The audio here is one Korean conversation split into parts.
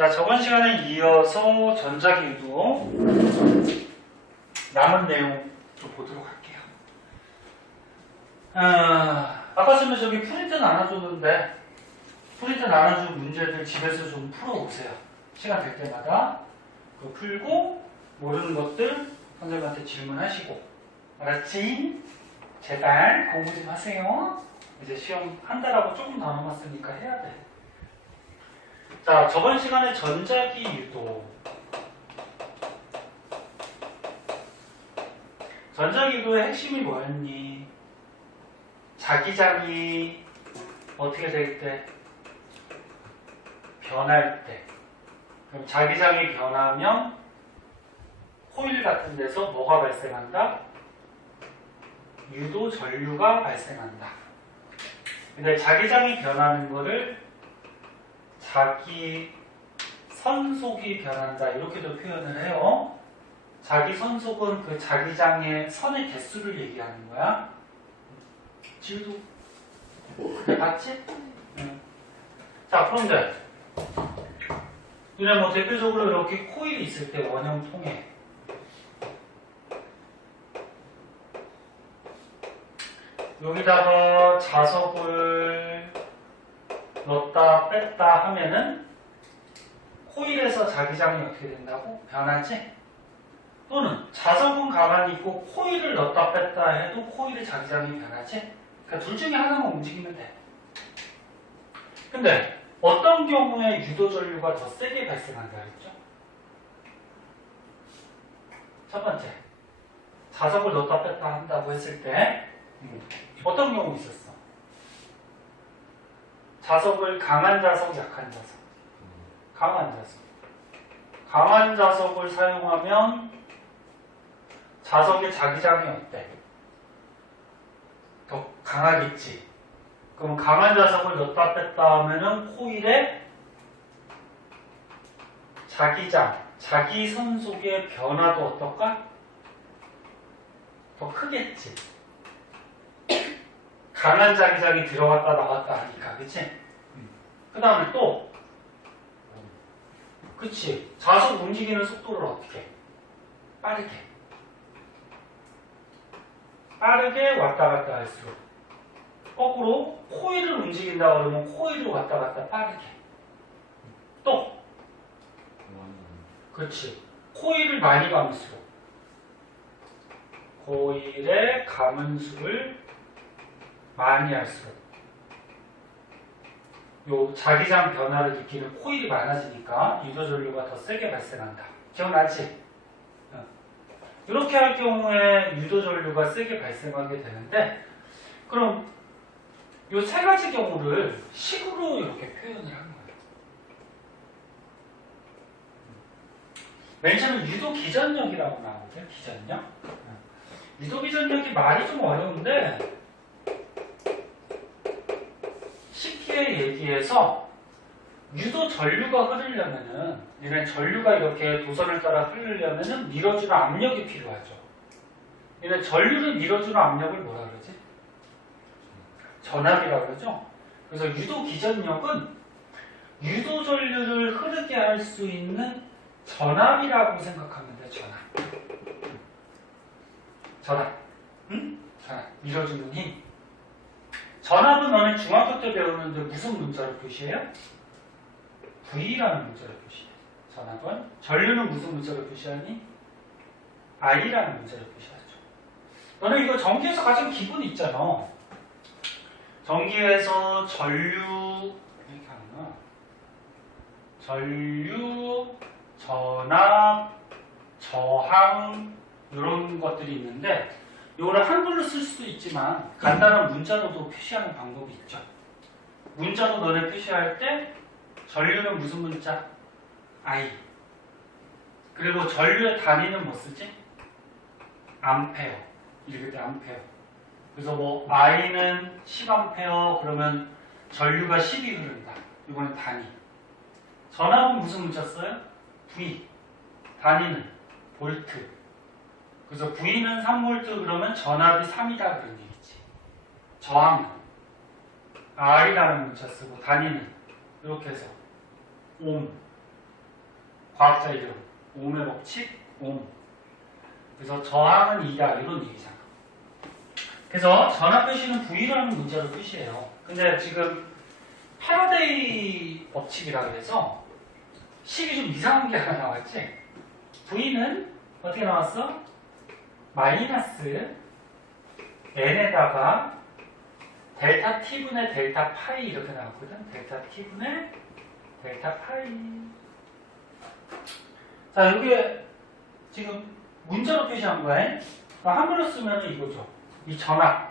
자, 저번 시간에 이어서 전자기도 남은 내용 좀 보도록 할게요. 아까 전에 저기 프린트 나눠줬는데 프린트 나눠준 문제들 집에서 좀 풀어오세요. 시간 될 때마다 그거 풀고 모르는 것들 선생님한테 질문하시고, 알았지? 제발 공부 좀 하세요. 이제 시험 한 달하고 조금 더 남았으니까 해야 돼. 자, 저번 시간에 전자기 유도. 전자기 유도의 핵심이 뭐였니? 자기장이 어떻게 될 때? 변할 때. 그럼 자기장이 변하면 코일 같은 데서 뭐가 발생한다? 유도 전류가 발생한다. 근데 자기장이 변하는 거를 자기 선속이 변한다 이렇게도 표현을 해요. 자기 선속은 그 자기장의 선의 개수를 얘기하는 거야. 지우도 봤지? 응. 자, 그런데 이래 뭐 대표적으로 이렇게 코일이 있을 때 원형통에 여기다가 자석을 넣었다 뺐다 하면은 코일에서 자기장이 어떻게 된다고? 변하지? 또는 자석은 가만히 있고 코일을 넣었다 뺐다 해도 코일의 자기장이 변하지? 그러니까 둘 중에 하나만 움직이면 돼. 근데 어떤 경우에 유도전류가 더 세게 발생한다 그랬죠? 첫 번째, 자석을 넣었다 뺐다 한다고 했을 때 어떤 경우 있었어? 자석을 강한 자석, 약한 자석. 강한 자석. 강한 자석을 사용하면 자석의 자기장이 어때? 더 강하겠지. 그럼 강한 자석을 넣었다 뺐다 하면은 코일의 자기장, 자기 선속의 변화도 어떨까? 더 크겠지. 강한 자기장이 들어갔다 나갔다 하니까, 그치? 그 다음에 또, 그치. 자석 움직이는 속도를 어떻게? 빠르게. 빠르게 왔다 갔다 할수록. 거꾸로, 코일을 움직인다 그러면 코일을 왔다 갔다 빠르게. 또, 그치. 코일을 많이 감을수록. 코일의 감은 수를 많이 할수록 요 자기장 변화를 느끼는 코일이 많아지니까 유도전류가 더 세게 발생한다. 기억나지? 이렇게 할 경우에 유도전류가 세게 발생하게 되는데, 그럼 요 세 가지 경우를 식으로 이렇게 표현을 하는 거예요. 맨 처음에 유도기전력이라고 나오거든요. 기전력. 유도기전력이 말이 좀 어려운데 쉽게 얘기해서 유도 전류가 흐르려면은, 얘는 전류가 이렇게 도선을 따라 흐르려면은 밀어주는 압력이 필요하죠. 얘는 전류를 밀어주는 압력을 뭐라 그러지? 전압이라고 그러죠. 그래서 유도 기전력은 유도 전류를 흐르게 할 수 있는 전압이라고 생각하면 돼. 전압. 응? 전압. 밀어주는 힘. 전압은 너네 중학교 때 배우는데 무슨 문자로 표시해요? V라는 문자로 표시해. 전압은. 전류는 무슨 문자로 표시하니? I라는 문자로 표시하죠. 너네 이거 전기에서 가장 기본이 있잖아. 전기에서 전류, 이렇게 하는구나. 전류, 전압, 저항, 이런 것들이 있는데, 이거를 한글로 쓸 수도 있지만 간단한 문자로도 표시하는 방법이 있죠. 문자로 너네 표시할 때 전류는 무슨 문자? I. 그리고 전류의 단위는 뭐 쓰지? 암페어. 읽을 때 암페어. 그래서 뭐 I는 10암페어 그러면 전류가 10이 흐른다. 이거는 단위. 전압은 무슨 문자 써요? V. 단위는 볼트. 그래서 V는 3V 그러면 전압이 3이다 그런 얘기지. 저항은 R이라는 문자 쓰고 단위는 이렇게 해서 옴. 과학자 이름. 옴의 법칙, 옴. 그래서 저항은 2다. 이런 얘기잖아. 그래서 전압 표시는 V라는 문자로 표시해요. 근데 지금 패러데이 법칙이라 그래서 식이 좀 이상한 게 하나 나왔지? V는 어떻게 나왔어? 마이너스 n에다가 델타 t분의 델타 파이 이렇게 나왔거든. 델타 t분의 델타 파이. 자, 이게 지금 문자로 표시한 거야. 한글로 쓰면 이거죠. 이 전압.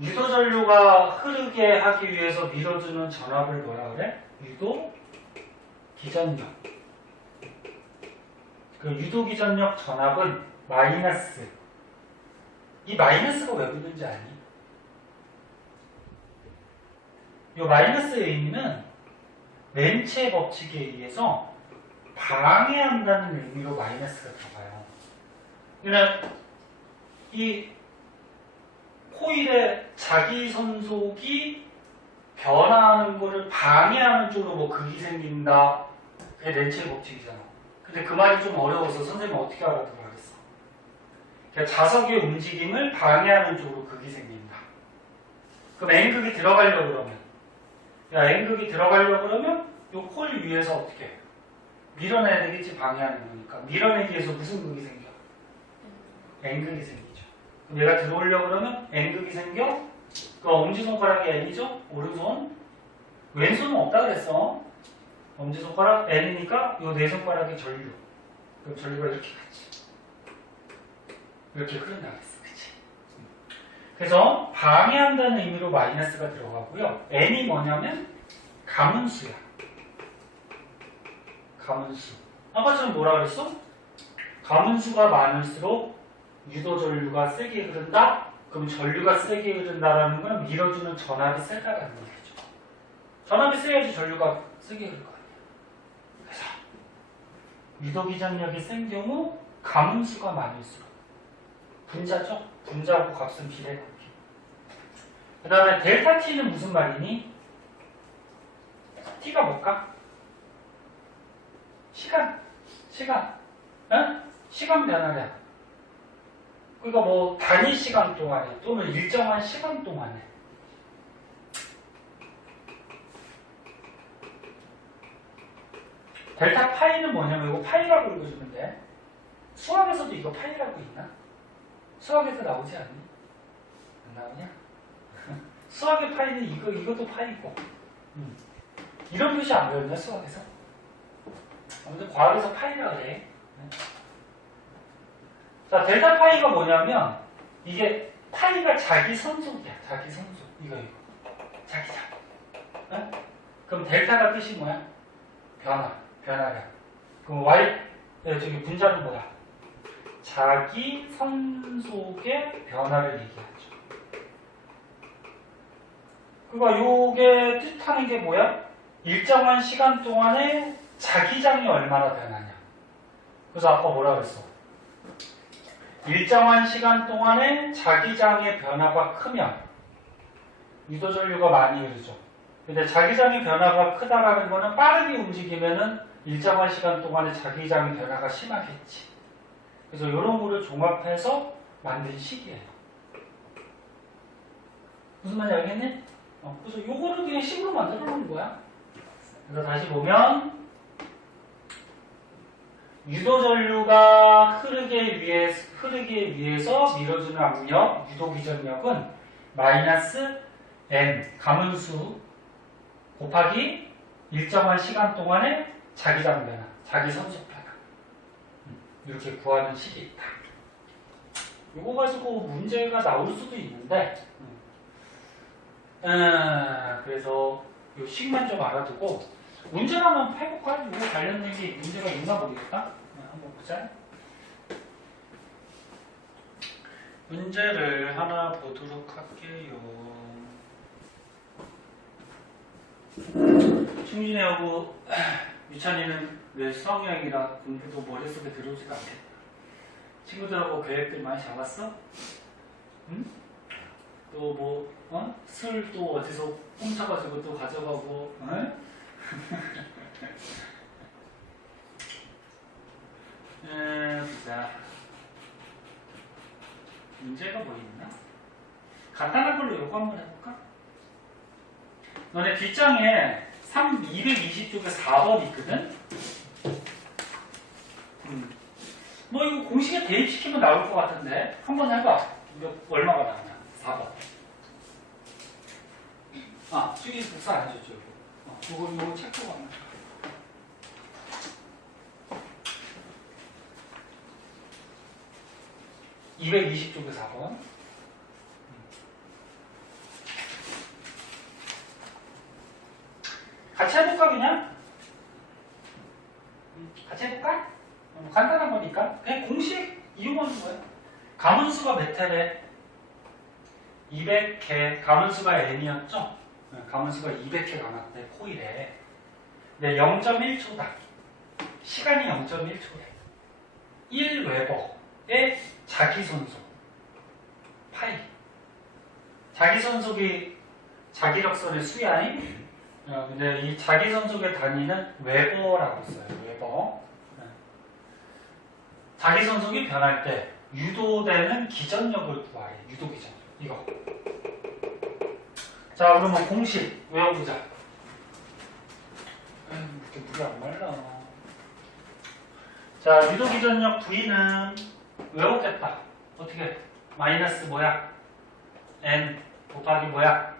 유도 전류가 흐르게 하기 위해서 밀어주는 전압을 뭐라 그래? 유도 기전력. 그 유도 기전력 전압은 마이너스. 이 마이너스가 왜 붙는지 아니? 이 마이너스의 의미는 렌츠의 법칙에 의해서 방해한다는 의미로 마이너스가 들어가요. 그러니까 이 코일의 자기 선속이 변화하는 것을 방해하는 쪽으로 뭐 극이 생긴다. 그게 렌츠의 법칙이잖아. 근데 그 말이 좀 어려워서 선생님은 어떻게 알아들어야겠어? 그러니까 자석의 움직임을 방해하는 쪽으로 극이 생긴다. 그럼 N극이 들어가려고 그러면 N극이 들어가려고 그러면 이 코일 위에서 어떻게 해? 밀어내야 되겠지. 방해하는 거니까. 밀어내기 위해서 무슨 극이 생겨? N극이 생기죠. 그럼 얘가 들어오려고 그러면 N극이 생겨. 그 엄지손가락이 N이죠? 오른손. 왼손은 없다 그랬어. 엄지손가락 N이니까 이 네 손가락이 전류. 그럼 전류가 이렇게 가지. 이렇게 흐른다겠어. 그치? 그래서 방해한다는 의미로 마이너스가 들어가고요. N이 뭐냐면 가문수야. 가문수. 아까처럼 뭐라 그랬어? 가문수가 많을수록 유도 전류가 세게 흐른다? 그럼 전류가 세게 흐른다라는 건 밀어주는 전압이 세다라는 얘기죠. 전압이 세야지 전류가 세게 흐를 거 아니야. 그래서 유도 기전력이 센 경우 가문수가 많을수록 분자죠? 분자하고 값은 비례관계. 그 다음에 델타 T는 무슨 말이니? T가 뭘까? 시간. 응? 시간 변화량. 그러니까 뭐 단위 시간 동안에 또는 일정한 시간 동안에 델타 파이는 뭐냐면 이거 파이라고 읽어주면 돼. 수학에서도 이거 파이라고 있나? 수학에서 나오지 않니? 안 나오냐? 수학의 파이는 이것도 파이고. 이런 표시 안 배웠냐 수학에서? 아무튼 과학에서 파이라 그래. 자, 델타 파이가 뭐냐면 이게 파이가 자기 선속이야. 자기 선속. 이거. 자기장. 네? 그럼 델타가 뜻이 뭐야? 변화량. 그럼 Y 저기 분자는 뭐야? 자기 선속의 변화를 얘기하죠. 그러니까 요게 뜻하는 게 뭐야? 일정한 시간 동안에 자기장이 얼마나 변하냐. 그래서 아까 뭐라 그랬어? 일정한 시간 동안에 자기장의 변화가 크면 유도 전류가 많이 흐르죠. 근데 자기장의 변화가 크다라는 거는 빠르게 움직이면은 일정한 시간 동안에 자기장의 변화가 심하겠지. 그래서 이런 거를 종합해서 만든 식이에요. 무슨 말인지 알겠니? 그래서 요거를 그냥 식으로 만들어 놓은 거야. 그래서 다시 보면 유도 전류가 흐르기 위해서 밀어주는 압력, 유도 기전력은 마이너스 n 가문수 곱하기 일정한 시간 동안의 자기장 변화, 자기 선속 변화. 이렇게 구하는 식이 있다. 이거 가지고 문제가 나올 수도 있는데, 그래서 이 식만 좀 알아두고 문제를 한번 해볼까? 이거 관련된 게 문제가 있나 모르겠다. 한번 보자. 문제를 하나 보도록 할게요. 충진이하고 유찬이는 왜 수학여행이라 공부도 머릿속에 들어오지가 않겠다. 친구들하고 계획들 많이 잡았어? 응? 또 뭐, 술 또 어디서 훔쳐가지고 또 가져가고, 응? 문제가 뭐 있나? 간단한 걸로 요거 한번 해볼까? 너네 뒷장에 220쪽에 4번 있거든? 뭐 이거 공식에 대입시키면 나올 것 같은데 한번 해봐. 이거 얼마가 나오냐? 4번. 아, 수기 복사 안 해줬죠? 요거 체크가 안 나. 220쪽에 4번. 같이 해볼까 그냥? 같이 해볼까? 간단한 거니까 그냥 공식 이용하는 거야. 가문수가 몇 회래? 200회. 가문수가 n이었죠? 가문수가 200회 남았대. 코일에. 근데 0.1초다. 시간이 0.1초래. 1웨버의 자기손속 파이. 자기손속이 자기력선의 수야임. 근데 이 자기손속의 단위는 웨버라고 써요. 웨버. 자기손속이 변할 때 유도되는 기전력을 구하래. 유도기전력. 이거. 자, 그러면 공식 외워보자. 이렇게 물이 안 말라. 자, 유도기전력 V는 외웠겠다. 어떻게? 마이너스 뭐야? N 곱하기 뭐야?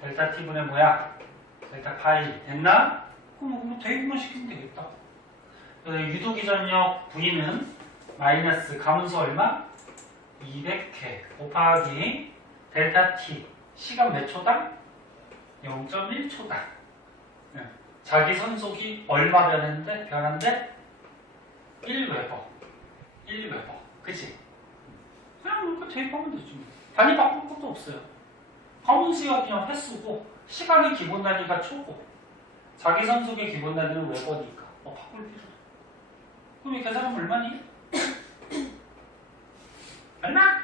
델타 T분의 뭐야? 델타 파이. 됐나? 그럼 대입만 시키면 되겠다. 유도기전력 V는 마이너스 가문수 얼마? 200회 곱하기 델타 T. 시간 몇 초당? 0.1초당. 자기 선속이 얼마 변한대? 1웨버. 1웨버. 그치? 그냥 이렇게 대입하면 되지. 단위 바꿀 것도 없어요. 가문수가 그냥 횟수고, 시간의 기본 단위가 초고, 자기 선속의 기본 단위는 웨버니까 바꿀 필요 없어. 그럼 이 계산하면 얼마니? 얼마?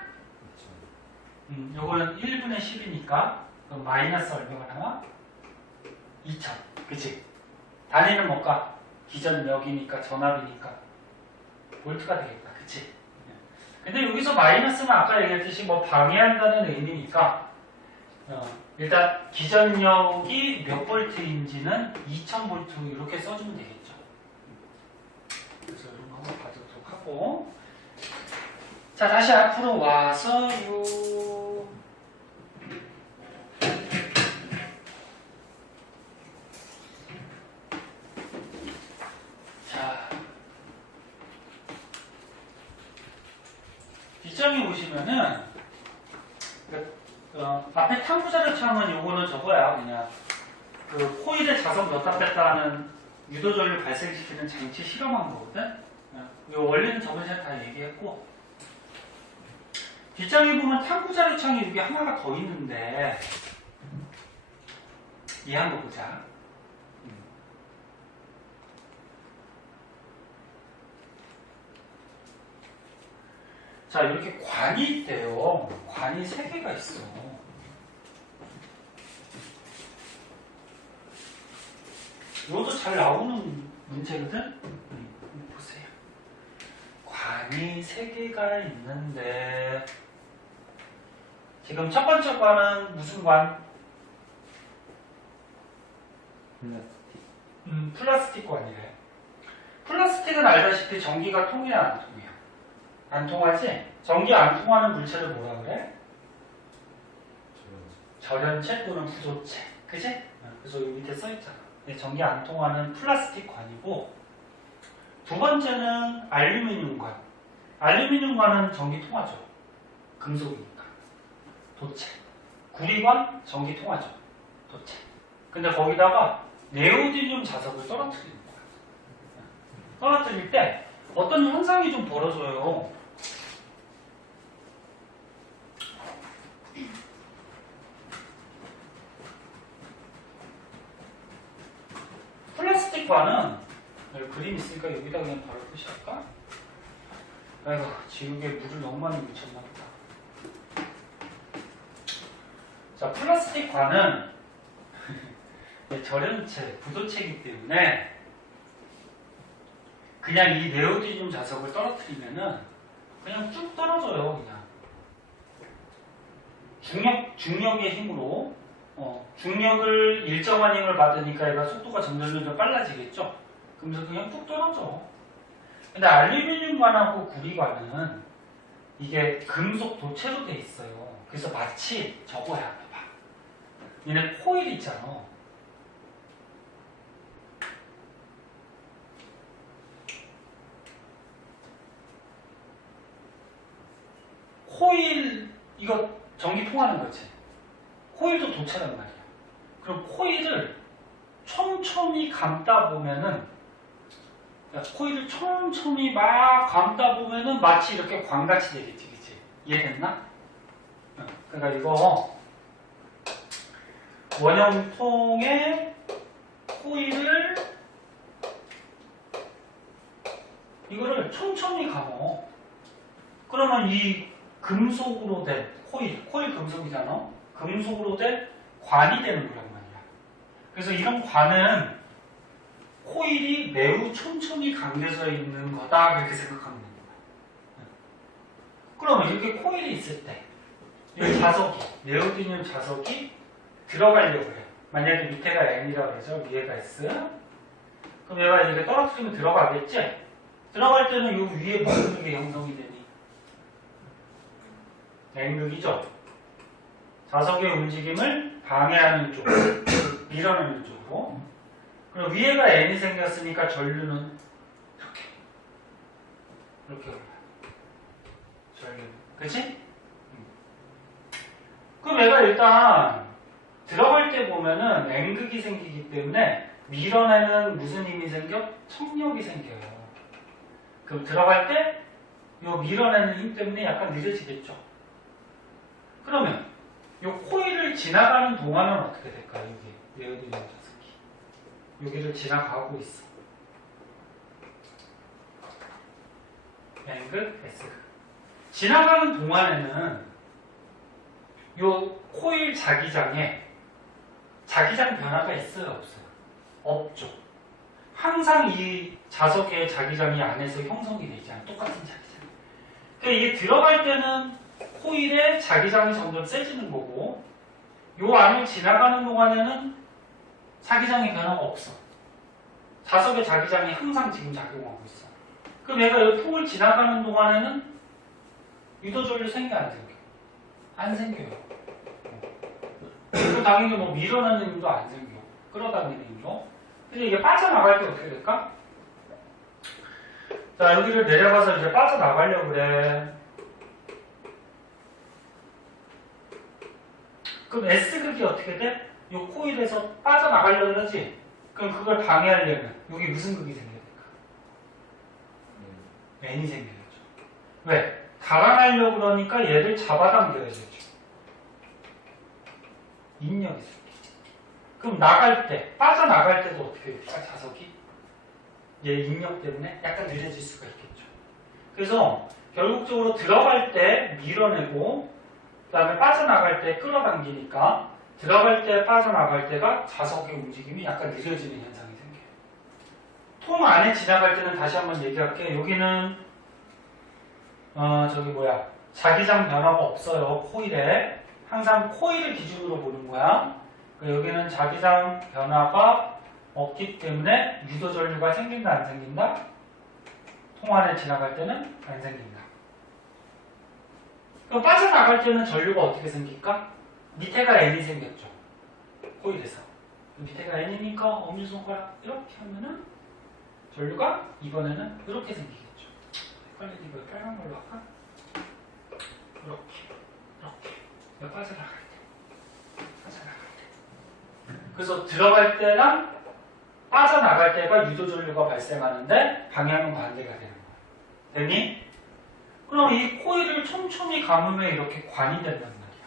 요거는 1분의 10이니까 그럼 마이너스 얼마가 나와? 2000. 그치? 단위는 뭘까? 기전력이니까 전압이니까 볼트가 되겠다. 그치? 근데 여기서 마이너스는 아까 얘기했듯이 뭐 방해한다는 의미니까 일단 기전력이 몇 볼트인지는 2000볼트 이렇게 써주면 되겠죠. 그래서 이런 거 한번 봐주도록 하고, 자, 다시 앞으로 와서요. 자, 뒷장에 보시면은 앞에 탐구자료창은 요거는 저거야. 그냥 그 코일의 자석 넣다 뺐다 하는 유도전류 발생시키는 장치 실험한 거거든. 요 원리는 저번 시간에 다 얘기했고, 뒷장에 보면 탐구자료창이 여기 하나가 더 있는데 이 한번 보자. 자, 이렇게 관이 있대요. 관이 3개가 있어. 이것도 잘 나오는 문제거든? 보세요. 관이 3개가 있는데, 지금 첫 번째 관은 무슨 관? 플라스틱 관이래. 플라스틱은 알다시피 전기가 통해야 안 통해요? 안 통하지? 전기 안 통하는 물체를 뭐라 그래? 절연체 또는 부조체. 그치? 그래서 여기 밑에 써있잖아. 전기 안 통하는 플라스틱 관이고, 두 번째는 알루미늄 관. 알루미늄 관은 전기 통하죠. 금속이니까. 도체. 구리관 전기 통하죠. 도체. 근데 거기다가 네오디듐 자석을 떨어뜨리는 거야. 떨어뜨릴 때 어떤 현상이 좀 벌어져요. 플라스틱 관은 여기 그림 있으니까 여기다 그냥 바로 표시할까? 아이고, 지우개에 물을 너무 많이 묻혔나 보다. 자, 플라스틱 관은 절연체, 부도체이기 때문에 그냥 이 네오디듐 자석을 떨어뜨리면은 그냥 쭉 떨어져요. 그냥 중력의 힘으로 중력을 일정한 힘을 받으니까 얘가 속도가 점점 빨라지겠죠. 그러면서 그냥 뚝 떨어져. 근데 알루미늄관하고 구리관은 이게 금속 도체로 돼 있어요. 그래서 마치 저거야. 봐봐. 얘네 코일 있잖아. 코일 이거 전기 통하는 거지. 코일도 도체란 말이야. 그럼 코일을 촘촘히 감다 보면은 코일을 촘촘히 막 감다 보면은 마치 이렇게 광같이 되겠지, 그치? 이해됐나? 그러니까 이거 원형통에 코일을 이거를 촘촘히 감어. 그러면 이 금속으로 된 코일 금속이잖아. 금속으로 된 관이 되는 거란 말이야. 그래서 이런 관은 코일이 매우 촘촘히 감겨져 있는 거다 그렇게 생각하면 되는 거야. 그러면 이렇게 코일이 있을 때 이 자석이 네오디듐 자석이 들어가려고 해. 만약에 밑에가 N이라고 그러죠. 위에가 S. 그럼 얘가 이렇게 떨어뜨리면 들어가겠지? 들어갈 때는 이 위에 무슨 극이 형성이 되니? N극이죠. 자석의 움직임을 방해하는 쪽, 밀어내는 쪽으로. 그리고 위에가 N이 생겼으니까 전류는 이렇게 올라요. 전류. 그치? 그럼 얘가 일단 들어갈 때 보면은 N극이 생기기 때문에 밀어내는 무슨 힘이 생겨? 청력이 생겨요. 그럼 들어갈 때 이 밀어내는 힘 때문에 약간 느려지겠죠. 그러면 이 코일을 지나가는 동안은 어떻게 될까요? 여기 네오디듐 자석이 여기를 지나가고 있어. N극, S극. 지나가는 동안에는 이 코일 자기장에 자기장 변화가 있어요, 없어요? 없죠. 항상 이 자석의 자기장이 안에서 형성이 되잖아요. 똑같은 자기장. 그러니까 이게 들어갈 때는 코일의 자기장이 점점 세지는 거고 이 안을 지나가는 동안에는 자기장의 변화가 없어. 자석의 자기장이 항상 지금 작용하고 있어. 그럼 얘가 이 통을 지나가는 동안에는 유도전류 생겨 안 생겨? 안 생겨요. 그럼 당연히 뭐 밀어내는 힘도 안 생겨. 끌어당기는 힘도. 근데 이게 빠져나갈 때 어떻게 될까? 자, 여기를 내려가서 이제 빠져나가려고 그래. 그럼 S극이 어떻게 돼? 이 코일에서 빠져나가려고 그러지? 그럼 그걸 방해하려면 여기 무슨 극이 생겨야 될까? N이 생겨야죠. 왜? 달아나려고 그러니까 얘를 잡아당겨야 되죠. 인력이 생겨. 그럼 나갈 때, 빠져나갈 때도 어떻게 될까? 자석이? 얘 인력 때문에 약간 느려질 수가 있겠죠. 그래서 결국적으로 들어갈 때 밀어내고 그 다음에 빠져나갈 때 끌어당기니까 들어갈 때 빠져나갈 때가 자석의 움직임이 약간 느려지는 현상이 생겨요. 통 안에 지나갈 때는 다시 한번 얘기할게. 여기는 자기장 변화가 없어요. 코일에. 항상 코일을 기준으로 보는 거야. 여기는 자기장 변화가 없기 때문에 유도전류가 생긴다 안 생긴다? 통 안에 지나갈 때는 안 생긴다. 그럼 빠져나갈 때는 전류가 어떻게 생길까? 밑에가 N이 생겼죠. 코일에서. 밑에가 N이니까 엄지손가락 이렇게 하면은 전류가 이번에는 이렇게 생기겠죠. 헷갈리니까 빨간 걸로 할까? 이렇게. 빠져나갈 때. 그래서 들어갈 때랑 빠져나갈 때가 유도전류가 발생하는데 방향은 반대가 되는 거야. 됐니? 그럼 이 코일을 촘촘히 감으면 이렇게 관이 된단 말이야.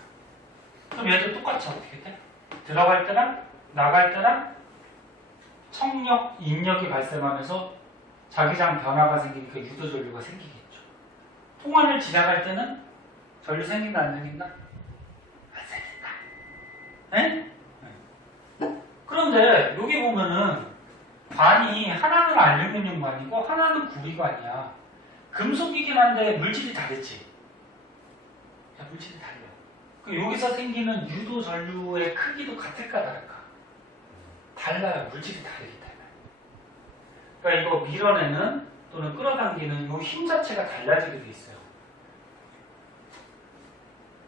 그럼 얘도 똑같이 어떻게 돼? 들어갈 때랑 나갈 때랑 청력, 인력이 발생하면서 자기장 변화가 생기니까 유도전류가 생기겠죠. 통안을 지나갈 때는 전류 생긴다 안 생긴다? 안 생긴다. 네? 그런데 여기 보면은 관이 하나는 알루미늄 관이고 하나는 구리관이야. 금속이긴 한데 물질이 다르지. 야, 물질이 달라. 여기서 생기는 유도 전류의 크기도 같을까 다를까? 달라요. 물질이 다르기 때문에. 그러니까 이거 밀어내는 또는 끌어당기는 이 힘 자체가 달라지게 돼 있어요.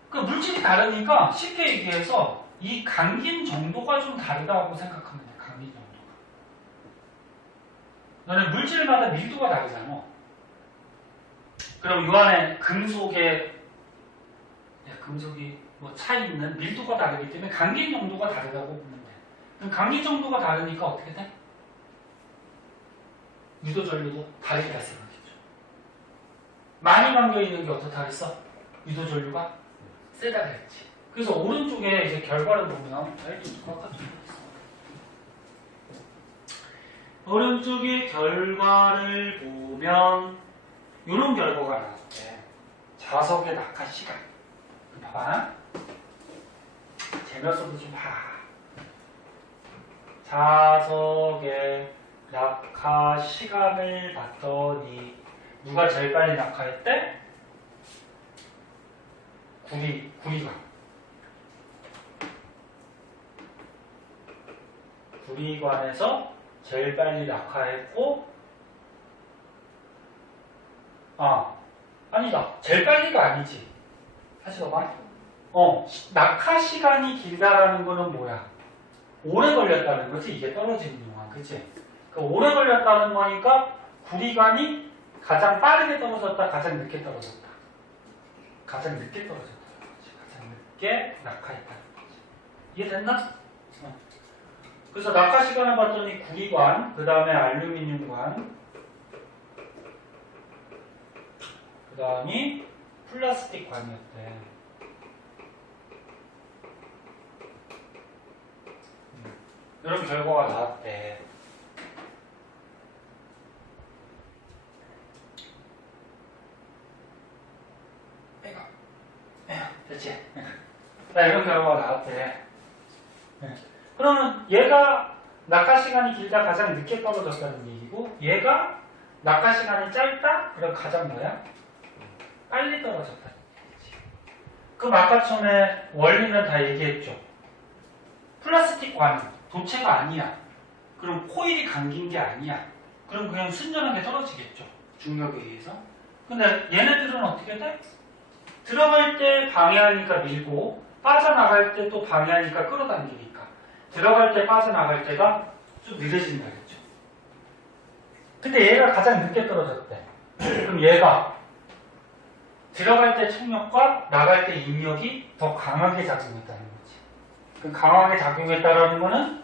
그 물질이 다르니까 쉽게 얘기해서 이 감긴 정도가 좀 다르다고 생각하면 돼. 감긴 정도가. 너는 물질마다 밀도가 다르잖아. 그럼 이 안에 금속이 뭐 차이 있는 밀도가 다르기 때문에 감긴 정도가 다르다고 보면 돼. 그럼 감긴 정도가 다르니까 어떻게 돼? 유도 전류도 다르게 발생하겠죠. 많이 감겨 있는 게 어떻다 그랬어? 유도 전류가 세다 그랬지. 그래서 오른쪽에 이제 결과를 보면 오른쪽에 결과를 보면 이런 결과가 나왔대. 자석의 낙하 시간. 봐봐. 재면서도 좀 봐. 자석의 낙하 시간을 봤더니 누가 제일 빨리 낙하했대? 구리관. 구리관에서 제일 빨리 낙하했고, 아니다. 제일 빨리가 아니지. 다시 봐봐. 낙하 시간이 길다라는 거는 뭐야? 오래 걸렸다는 거지. 이게 떨어지는 동안. 그치? 그 오래 걸렸다는 거니까 구리관이 가장 빠르게 떨어졌다, 가장 늦게 떨어졌다. 가장 늦게 떨어졌다. 가장 늦게 낙하했다. 이해됐나? 그래서 낙하 시간을 봤더니 구리관, 그 다음에 알루미늄관, 그 다음이 플라스틱관이었대. 이런 결과가 나왔대. 됐지? 이런 결과가 나왔대. 그러면 얘가 낙하 시간이 길다 가장 늦게 떨어졌다는 얘기고, 얘가 낙하 시간이 짧다? 그럼 가장 뭐야? 빨리 떨어졌다는 얘기지. 그럼 아까 처음에 원리는 다 얘기했죠. 플라스틱 관은 도체가 아니야. 그럼 코일이 감긴 게 아니야. 그럼 그냥 순전하게 떨어지겠죠. 중력에 의해서. 근데 얘네들은 어떻게 돼? 들어갈 때 방해하니까 밀고, 빠져나갈 때 또 방해하니까 끌어당기니까. 들어갈 때 빠져나갈 때가 좀 느려진다 그랬죠. 근데 얘가 가장 늦게 떨어졌대. 그럼 얘가 들어갈 때冲력과 나갈 때 인력이 더 강하게 작용했다는 거지. 그럼 강하게 작용했다는 거는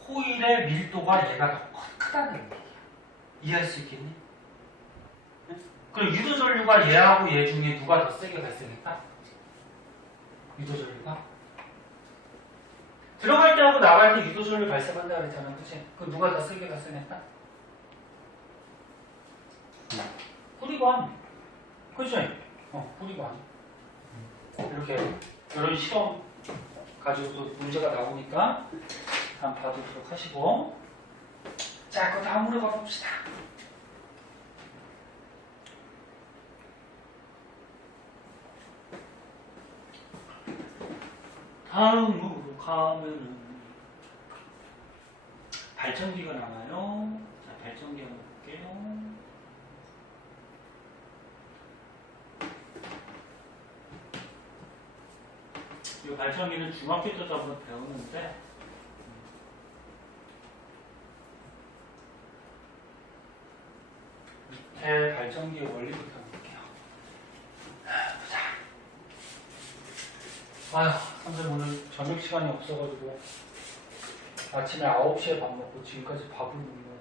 코일의 밀도가 얘가 더 크다는 얘기야. 이해할 수 있겠니? 그럼 유도전류가 얘하고 얘 중에 누가 더 세게 발생했다? 유도전류가? 들어갈 때하고 나갈 때 유도전류 발생한다 그랬잖아. 그치? 그럼 누가 더 세게 발생했다? 구리관. 그치? 구리관. 이렇게 이런 실험 가지고도 문제가 나오니까 한번 봐두도록 하시고. 자, 그 다음으로 가봅시다. 다음으로 가면은 발전기가 나와요. 자, 발전기 한번 볼게요. 이 발전기는 중학교 때도 한번 배웠는데 밑에 발전기의 원리부터 볼게요. 보자. 아휴, 선생님 오늘 저녁 시간이 없어가지고 아침에 9시에 밥 먹고 지금까지 밥을 못 먹어.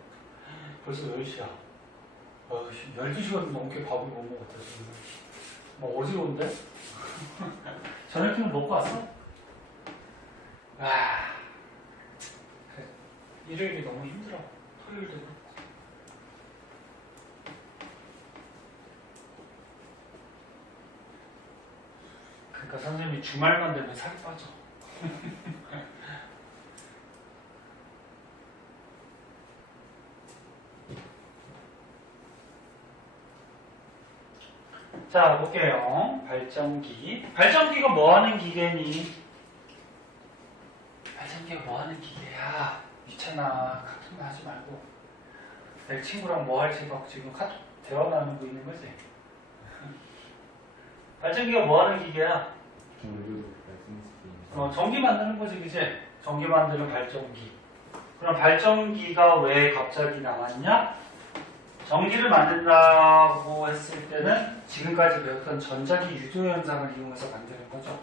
벌써 10시야. 12시간 넘게 밥을 못 먹었다 지금. 뭐 어지러운데? 저녁쯤 먹고 왔어? 그래. 일요일이 너무 힘들어. 토요일도 그렇고. 그러니까 선생님이 주말만 되면 살이 빠져. 자, 볼게요. 발전기. 발전기가 뭐 하는 기계니? 발전기가 뭐 하는 기계야? 유찬아, 카톡 하지 말고. 내 친구랑 뭐 할지 막 지금 카톡 대화 나누고 있는 거지? 발전기가 뭐 하는 기계야? 전기 만드는 거지, 그치? 전기 만드는 발전기. 그럼 발전기가 왜 갑자기 나왔냐? 전기를 만든다고 했을 때는 지금까지 배웠던 전자기 유도 현상을 이용해서 만드는 거죠.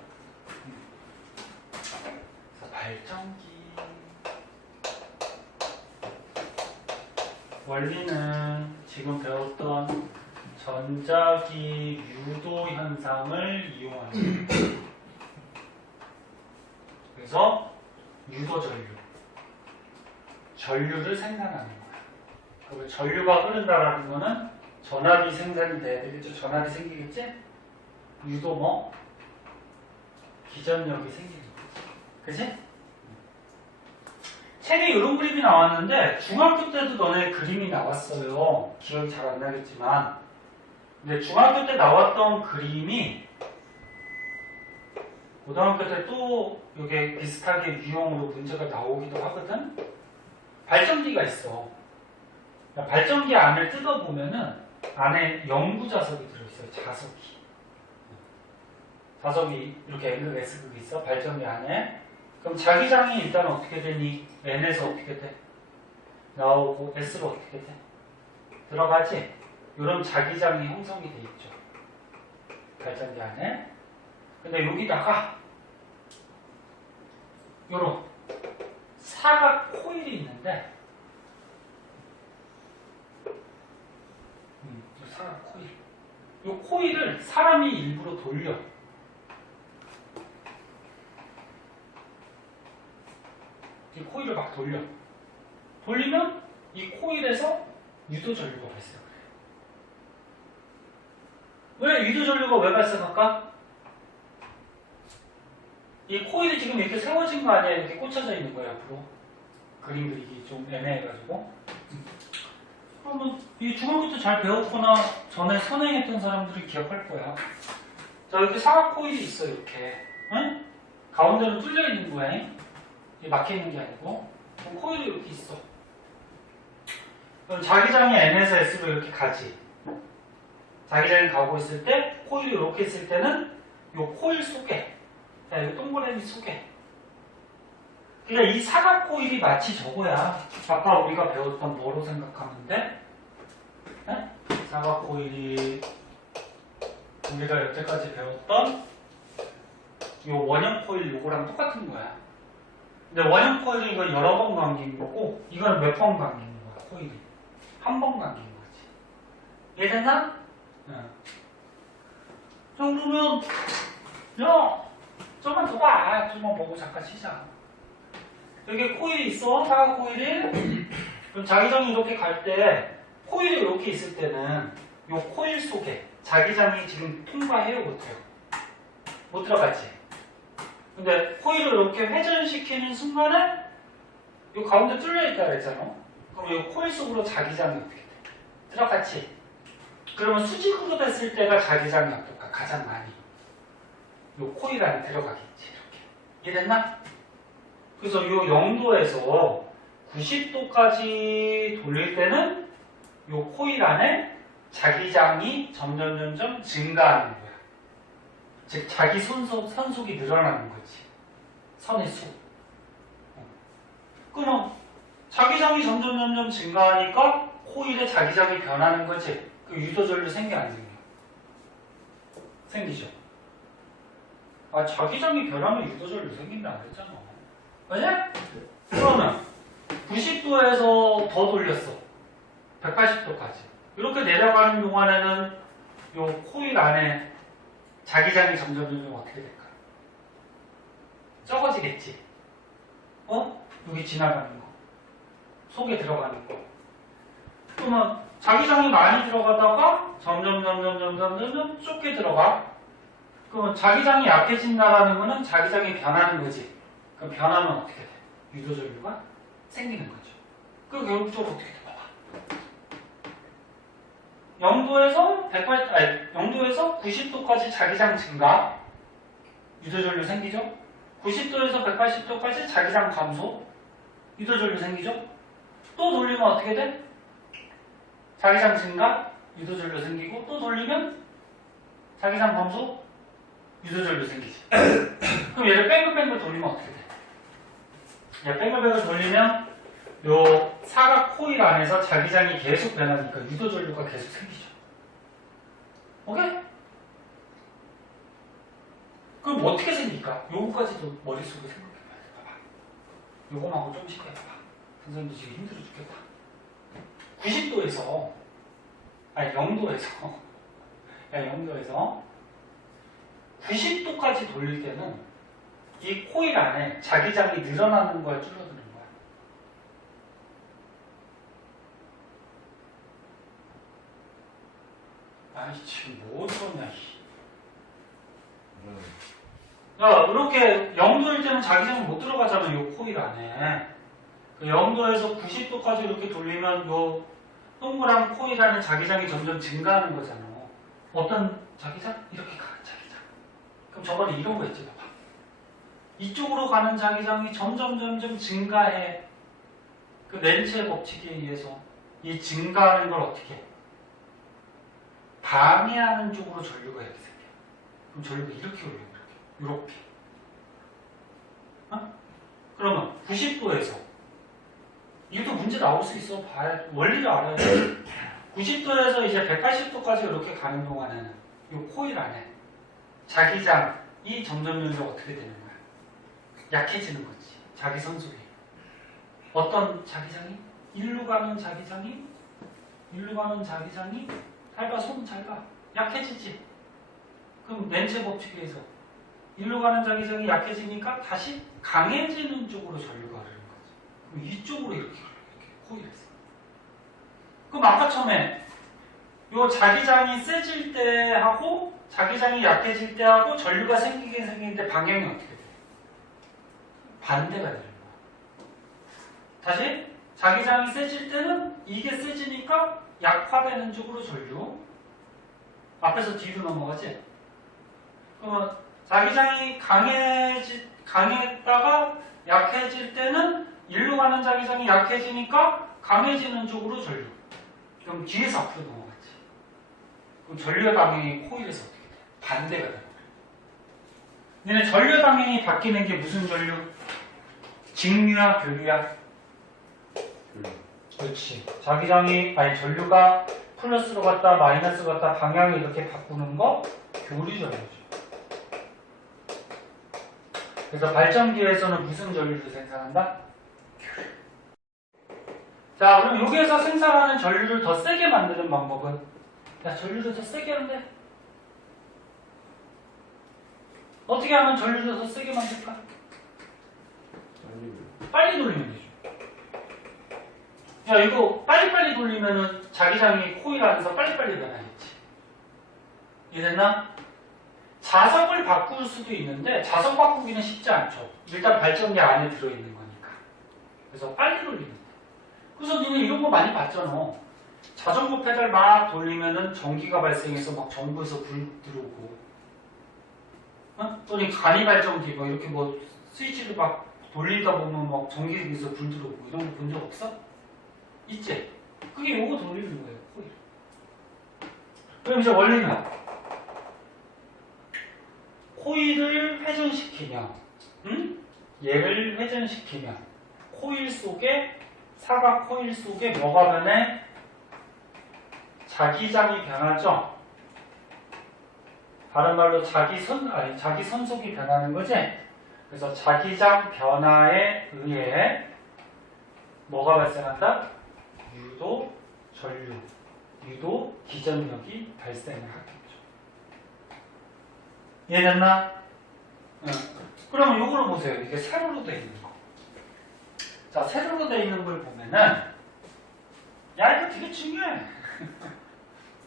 그래서 발전기 원리는 지금 배웠던 전자기 유도 현상을 이용하는 거예요. 그래서 유도 전류를 생산하는 거예요. 그 전류가 흐른다라는 거는 전압이 생산이 돼야 되겠죠. 전압이 생기겠지? 유도 뭐? 기전력이 생기는 거지. 그치? 책에 이런 그림이 나왔는데 중학교 때도 너네 그림이 나왔어요. 기억이 잘 안 나겠지만 근데 중학교 때 나왔던 그림이 고등학교 때 또 이게 비슷하게 유형으로 문제가 나오기도 하거든. 발전기가 있어. 발전기 안을 뜯어보면은 안에 연구 자석이 들어있어요. 자석이 이렇게 N극, S극이 있어. 발전기 안에. 그럼 자기장이 일단 어떻게 되니? N에서 어떻게 돼? 나오고 S로 어떻게 돼? 들어가지? 이런 자기장이 형성이 돼 있죠. 발전기 안에. 근데 여기다가 요런 사각 코일이 있는데 사각 코일. 이 코일을 사람이 일부러 돌려. 이 코일을 막 돌리면 이 코일에서 유도전류가 발생해요. 왜 유도전류가 왜 발생할까? 이 코일이 지금 이렇게 세워진 거 아니야? 이렇게 꽂혀져 있는 거야, 앞으로. 그림 그리기 좀 애매해가지고. 그러면 이 중학교 때 잘 배웠거나 전에 선행했던 사람들이 기억할 거야. 자, 이렇게 사각 코일이 있어, 이렇게. 응? 가운데로 뚫려 있는 거야. 이게 막혀 있는 게 아니고. 그럼 코일이 이렇게 있어. 그럼 자기장이 N에서 S로 이렇게 가지. 자기장이 가고 있을 때, 코일이 이렇게 있을 때는 이 코일 속에, 자, 이 동그라미 속에. 그러니까 이 사각 코일이 마치 저거야. 아까 우리가 배웠던 뭐로 생각하면 돼? 네? 사각 코일이 우리가 여태까지 배웠던 이 원형 코일 요거랑 똑같은 거야. 근데 원형 코일은 이거 여러 번 감긴 거고 이거는 몇 번 감긴 거야, 코일이. 한 번 감긴 거지. 이해됐나? 응. 자, 그러면 야, 좀만 더 봐. 좀만 보고 잠깐 쉬자. 여기 코일이 있어, 사각 코일이. 그럼 자기장이 이렇게 갈 때, 코일이 이렇게 있을 때는 이 코일 속에 자기장이 지금 통과해요, 못해요? 못 들어가지. 근데 코일을 이렇게 회전시키는 순간에 이 가운데 뚫려있다 그랬잖아. 그럼 이 코일 속으로 자기장이 어떻게 돼? 들어갔지. 그러면 수직으로 됐을 때가 자기장이 어떨까? 가장 많이. 이 코일 안에 들어가겠지. 이렇게. 이해됐나? 그래서 이 0도에서 90도까지 돌릴 때는 이 코일 안에 자기장이 점점 증가하는 거야. 즉 자기 선속이 늘어나는 거지. 선의 수. 그럼 자기장이 점점 증가하니까 코일의 자기장이 변하는 거지. 그 유도전류 생겨 안 생겨? 생기죠. 아, 자기장이 변하면 유도전류 생긴다 안 했잖아. 맞아? 그러면 90도에서 더 돌렸어. 180도까지. 이렇게 내려가는 동안에는 이 코일 안에 자기장이 점점 어떻게 될까? 적어지겠지. 여기 지나가는 거. 속에 들어가는 거. 그러면 자기장이 많이 들어가다가 점점 좁게 들어가. 그러면 자기장이 약해진다라는 거는 자기장이 변하는 거지. 그럼 변하면 어떻게 돼? 유도전류가 생기는 거죠. 그 결국적으로 어떻게 돼? 봐봐. 0도에서 0도에서 90도까지 자기장 증가, 유도전류 생기죠? 90도에서 180도까지 자기장 감소, 유도전류 생기죠? 또 돌리면 어떻게 돼? 자기장 증가, 유도전류 생기고, 또 돌리면 자기장 감소, 유도전류 생기지. 그럼 얘를 뱅글뱅글 돌리면 어떻게 돼? 얘 뱅글뱅글 돌리면 요 사각 코일 안에서 자기장이 계속 변하니까 유도전류가 계속 생기죠. 오케이? 그럼 어떻게 생길까? 요거까지도 머릿속에 생각해봐봐. 요거하고 좀씩 해봐봐. 선생님도 지금 힘들어 죽겠다. 90도에서 0도에서 0도에서 90도까지 돌릴 때는 이 코일 안에 자기장이 늘어나는 거야, 줄어드는 거야? 아이, 지금 뭐 들었냐, 야, 이렇게 0도일 때는 자기장이 못 들어가잖아, 요 코일 안에. 0도에서 90도까지 이렇게 돌리면 요 동그란 코일 안에 자기장이 점점 증가하는 거잖아. 어떤 자기장? 이렇게 가는 자기장. 그럼 저번에 이런 거 있지, 봐봐. 이쪽으로 가는 자기장이 점점 증가해. 그 렌츠의 법칙에 의해서 이 증가하는 걸 어떻게 해? 방해하는 쪽으로 전류가 이렇게 생겨. 그럼 전류가 이렇게 올려. 이렇게. 그러면 90도에서 이것도 문제 나올 수 있어. 원리를 알아야 돼. 90도에서 이제 180도까지 이렇게 가는 동안에는 이 코일 안에 자기장이 점점 어떻게 되는 거야? 약해지는 거지. 자기 선속이. 어떤 자기장이? 일로 가는 자기장이 잘 봐, 손 잘 봐. 약해지지. 그럼 렌츠의 법칙에 의해서 일로 가는 자기장이 약해지니까 다시 강해지는 쪽으로 전류가 흐르는 거지. 그럼 이쪽으로 이렇게 코일해서. 그럼 아까 처음에 요 자기장이 세질 때 하고 자기장이 약해질 때 하고 전류가 생기긴 생기는데 방향이 어떻게 돼? 반대가 되는 거야. 다시 자기장이 세질 때는 이게 세지니까 약화되는 쪽으로 전류. 앞에서 뒤로 넘어가지? 그러면 자기장이 강했다가 약해질 때는 일로 가는 자기장이 약해지니까 강해지는 쪽으로 전류. 그럼 뒤에서 앞으로 넘어갔지. 그럼 전류의 방향이 코일에서 어떻게 돼? 반대가 되는 거야. 얘네 전류 방향이 바뀌는 게 무슨 전류? 직류야, 교류야? 그렇지. 전류가 플러스로 갔다 마이너스로 갔다 방향을 이렇게 바꾸는 거 교류 전류죠. 그래서 발전기에서는 무슨 전류를 생산한다? 교류. 자, 그럼 여기에서 생산하는 전류를 더 세게 만드는 방법은? 야, 전류를 더 세게 한대. 어떻게 하면 전류를 더 세게 만들까? 빨리 돌리면 되죠. 야, 이거 빨리빨리 돌리면은 자기장이 코일 안에서 빨리빨리 변하겠지. 이해됐나? 자석을 바꿀 수도 있는데 자석 바꾸기는 쉽지 않죠. 일단 발전기 안에 들어있는 거니까. 그래서 빨리 돌리면 돼. 그래서 너는 이런 거 많이 봤잖아. 자전거 페달 막 돌리면은 전기가 발생해서 막 전구에서 불 들어오고, 또는 간이 발전기 막 이렇게 뭐 스위치를 막 돌리다 보면 막 전기에서 불 들어오고 이런 거 본 적 없어? 있지? 그게 요거 돌리는 거예요, 코일. 그럼 이제 원리는 코일을 회전시키면, 얘를 회전시키면 코일 속에, 사각 코일 속에 뭐가 변해? 자기장이 변하죠? 다른 말로 자기 선속이 변하는 거지? 그래서 자기장 변화에 의해 뭐가 발생한다? 유도 전류, 유도 기전력이 발생을 하겠죠. 이해됐나? 응. 그럼 요거를 보세요. 이게 세로로 되어 있는 거. 자, 세로로 되어 있는 걸 보면은, 야, 이거 되게 중요해.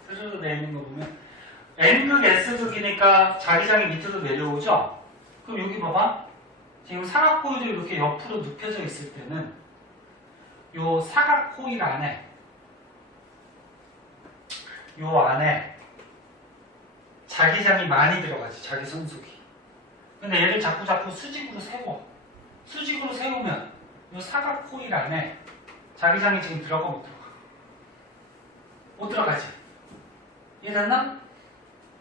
세로로 되어 있는 거 보면, N극, S극이니까 자기장이 밑으로 내려오죠? 그럼 여기 봐봐. 지금 사각 코일이 이렇게 옆으로 눕혀져 있을 때는, 요 사각 코일 안에 요 안에 자기장이 많이 들어가지, 자기 손속이. 근데 얘를 자꾸 수직으로 세워. 수직으로 세우면 요 사각 코일 안에 자기장이 지금 들어가 못 들어가? 못 들어가지? 이해됐나?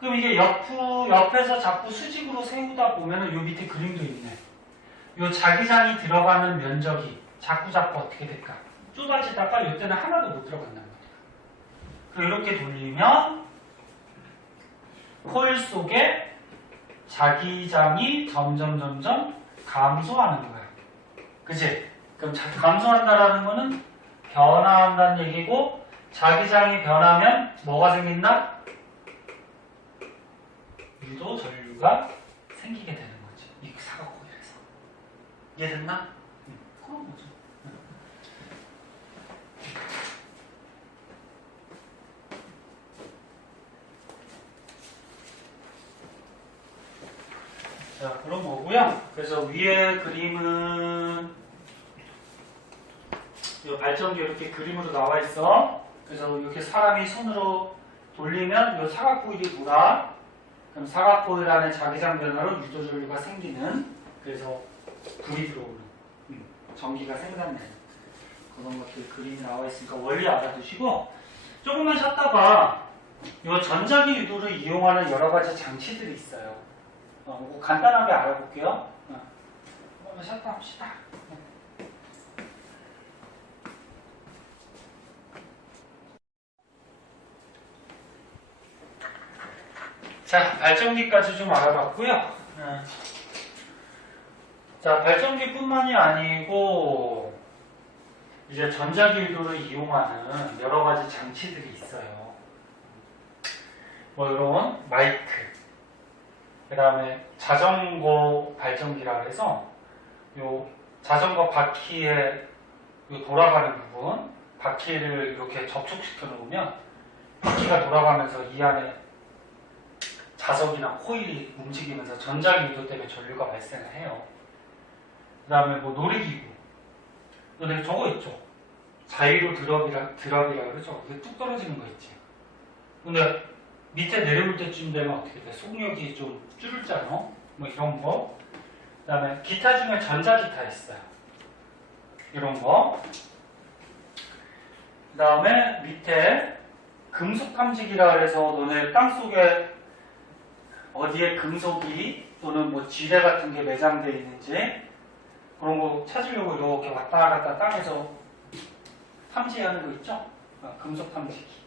그럼 이게 옆에서 자꾸 수직으로 세우다 보면은 요 밑에 그림도 있네. 요 자기장이 들어가는 면적이 자꾸 어떻게 될까? 좁아지다가 요때는 하나도 못 들어간단 말이야. 그럼 이렇게 돌리면 코일 속에 자기장이 점점 감소하는 거야. 그치? 그럼 감소한다라는 거는 변화한다는 얘기고, 자기장이 변하면 뭐가 생긴다? 유도 전류가 생기게 되는 거지. 이 사각코일에서. 이해됐나? 그런 거죠. 자, 그런 거고요. 그래서 위에 그림은 이 발전기 이렇게 그림으로 나와 있어. 그래서 이렇게 사람이 손으로 돌리면 이 사각코일이 돌아. 그럼 사각코일 안에 자기장 변화로 유도전류가 생기는, 그래서 불이 들어오는, 전기가 생산되는 그런 것들 그림이 나와 있으니까 원리 알아두시고, 조금만 쉬었다가 이 전자기 유도를 이용하는 여러 가지 장치들이 있어요. 그거 간단하게 알아볼게요. 한번 쉬었다 합시다. 자, 발전기까지 좀 알아봤고요. 자, 발전기뿐만이 아니고 이제 전자기 유도를 이용하는 여러 가지 장치들이 있어요. 뭐 이런 마이크, 그 다음에 자전거 발전기라 그래서 요 자전거 바퀴에 요 돌아가는 부분, 바퀴를 이렇게 접촉시켜 놓으면 바퀴가 돌아가면서 이 안에 자석이나 코일이 움직이면서 전자기 유도 때문에 전류가 발생을 해요. 그 다음에 뭐 놀이기구, 근데 저거 있죠? 자이로 드랍이라 그러죠? 이게 뚝 떨어지는 거 있지? 근데 밑에 내려올 때쯤 되면 어떻게 돼? 속력이 좀 줄잖아? 뭐 이런 거. 그 다음에 기타 중에 전자기타 있어요. 이런 거. 그 다음에 밑에 금속 탐지기라 그래서 너네 땅속에 어디에 금속이 또는 뭐 지뢰 같은 게 매장되어 있는지 그런 거 찾으려고 이렇게 왔다 갔다 땅에서 탐지하는 거 있죠? 금속 탐지기.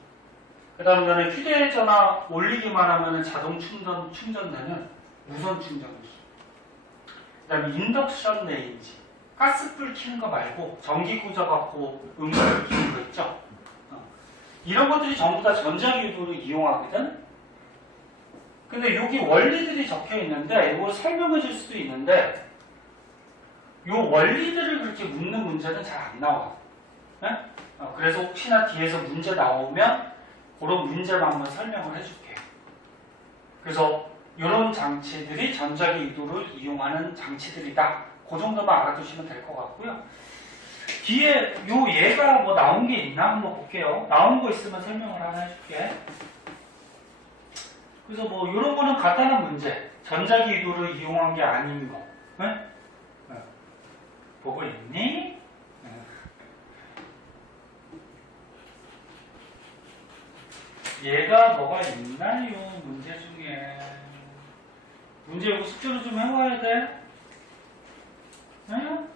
그 다음에 휴대전화 올리기만 하면 자동 충전되는 무선 충전기. 그 다음에 인덕션 레인지. 가스불 켜는 거 말고 전기 꽂아갖고 음식을 키우는 거 있죠? 이런 것들이 전부 다 전자기 유도를 이용하거든? 근데 여기 원리들이 적혀 있는데 이걸 설명해 줄 수도 있는데 이 원리들을 그렇게 묻는 문제는 잘 안 나와. 네? 그래서 혹시나 뒤에서 문제 나오면 그런 문제만 한번 설명을 해줄게요. 그래서 이런 장치들이 전자기 유도를 이용하는 장치들이다. 그 정도만 알아두시면 될 것 같고요. 뒤에 얘가 뭐 나온 게 있나 한번 볼게요. 나온 거 있으면 설명을 하나 해줄게. 그래서 뭐 이런 거는 간단한 문제. 전자기 유도를 이용한 게 아닌 거. 네? 보고 있니? 얘가 뭐가 있나요? 문제 중에. 문제 이거 숙제로 좀 해와야 돼? 네?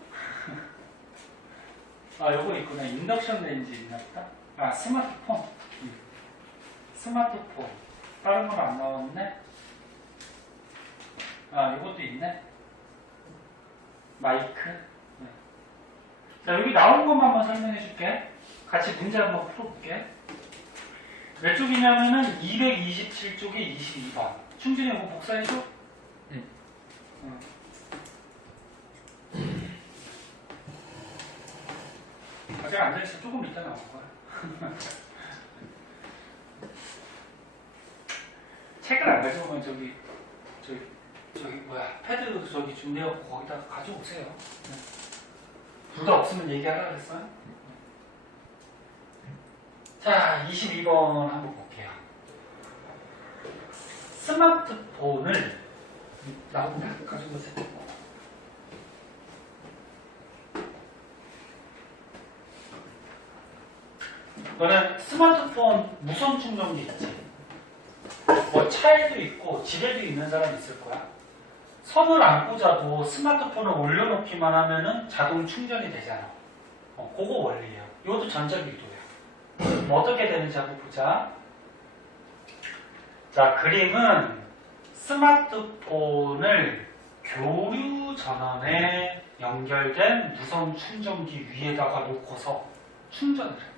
요거 있구나. 인덕션 레인지 있나 보다. 스마트폰. 스마트폰. 다른 건 안 나왔네? 이것도 있네? 마이크. 네. 자, 여기 나온 것만 한번 설명해 줄게. 같이 문제 한번 풀어볼게. 몇 쪽이냐면은 227쪽에 22번. 충진이 이거 복사해줘? 응. 아직 앉아있어. 조금 이따 나올 거야. 책을 안 가져오면 저기 패드 저기 준비하고 거기다 가져오세요. 둘 다 없으면 얘기하라 그랬어요? 자, 22번 한번 볼게요. 스마트폰을 나온다 가지고 있어요. 너는 스마트폰 무선 충전기 있지? 뭐 차에도 있고 집에도 있는 사람 있을 거야. 선을 안 꽂아도 스마트폰을 올려놓기만 하면은 자동 충전이 되잖아. 그거 원리예요. 이것도 전자기도야. 뭐 어떻게 되는지 한번 보자. 자, 그림은 스마트폰을 교류 전원에 연결된 무선 충전기 위에다가 놓고서 충전을 합니다.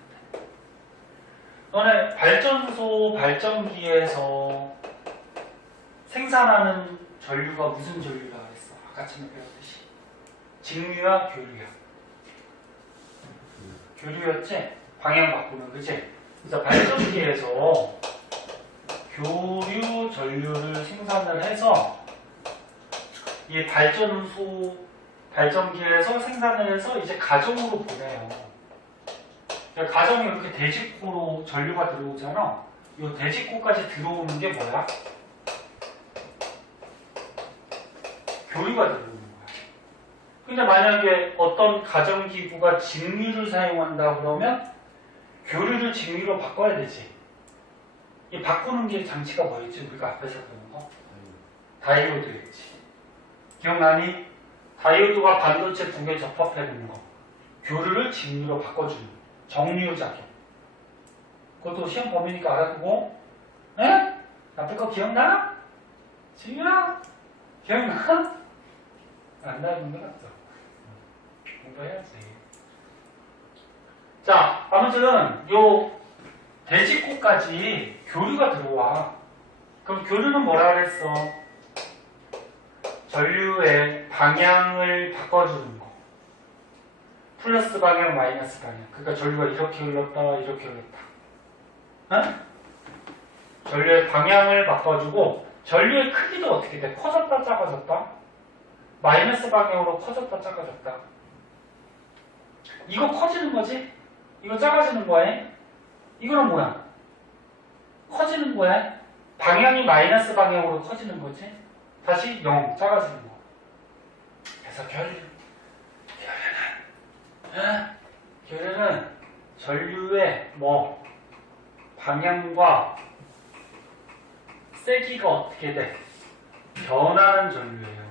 너네 발전소 발전기에서 생산하는 전류가 무슨 전류라고 했어? 아까 전에 배웠듯이 직류야 교류야? 교류였지? 방향 바꾸는 그치? 그래서 발전기에서 교류 전류를 생산을 해서 이 발전기에서 생산을 해서 이제 가정으로 보내요. 가정에 이렇게 대직코로 전류가 들어오잖아. 이 대직코까지 들어오는 게 뭐야? 교류가 들어오는 거야. 근데 만약에 어떤 가정기구가 직류를 사용한다 그러면 교류를 직류로 바꿔야 되지. 이 바꾸는 게 장치가 뭐였지? 우리가 앞에서 보는 거? 다이오드였지. 기억나니? 다이오드가 반도체 두 개 접합해 놓은 거. 교류를 직류로 바꿔주는 거. 정류작용. 그것도 시험 범위니까 알아두고. 네? 앞에 거 기억나? 지유야? 기억나? 안 나는 건 없어. 공부해야지. 자, 아무튼 요 대직코까지 교류가 들어와. 그럼 교류는 뭐라 그랬어? 전류의 방향을 바꿔주는 거. 플러스 방향, 마이너스 방향. 그러니까 전류가 이렇게 흘렀다, 이렇게 흘렀다. 응? 전류의 방향을 바꿔주고 전류의 크기도 어떻게 돼? 커졌다, 작아졌다? 마이너스 방향으로 커졌다, 작아졌다. 이거 커지는 거지? 이거 작아지는 거야? 이거는 뭐야? 커지는 거야? 방향이 마이너스 방향으로 커지는 거지? 다시 0, 작아지는 거. 그래서 교류는 전류의 방향과 세기가 어떻게 돼? 변하는 전류예요.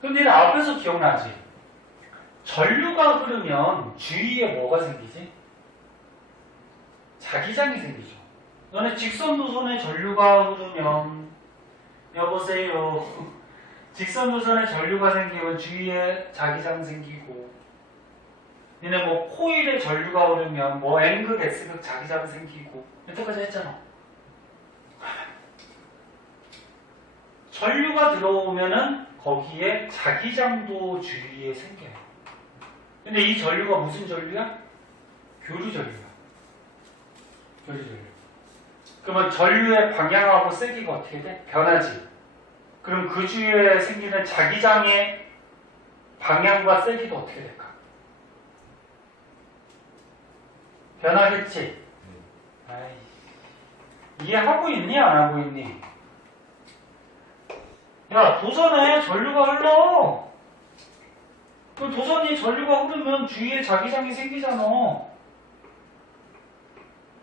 근데 앞에서 기억나지? 전류가 흐르면 주위에 뭐가 생기지? 자기장이 생기죠. 너네 직선 노선에 전류가 흐르면 여보세요. 직선 노선에 전류가 생기면 주위에 자기장 생기고 니네 코일에 전류가 흐르면 N극, S극 자기장 생기고 여태까지 했잖아. 전류가 들어오면은 거기에 자기장도 주위에 생겨요. 근데 이 전류가 무슨 전류야? 교류 전류야. 교류 전류. 그러면 전류의 방향하고 세기가 어떻게 돼? 변하지. 그럼 그 주위에 생기는 자기장의 방향과 세기도 어떻게 될까? 변하겠지? 아이, 이해하고 있니? 안 하고 있니? 야, 도선에 전류가 흘러. 그 도선이 전류가 흐르면 주위에 자기장이 생기잖아.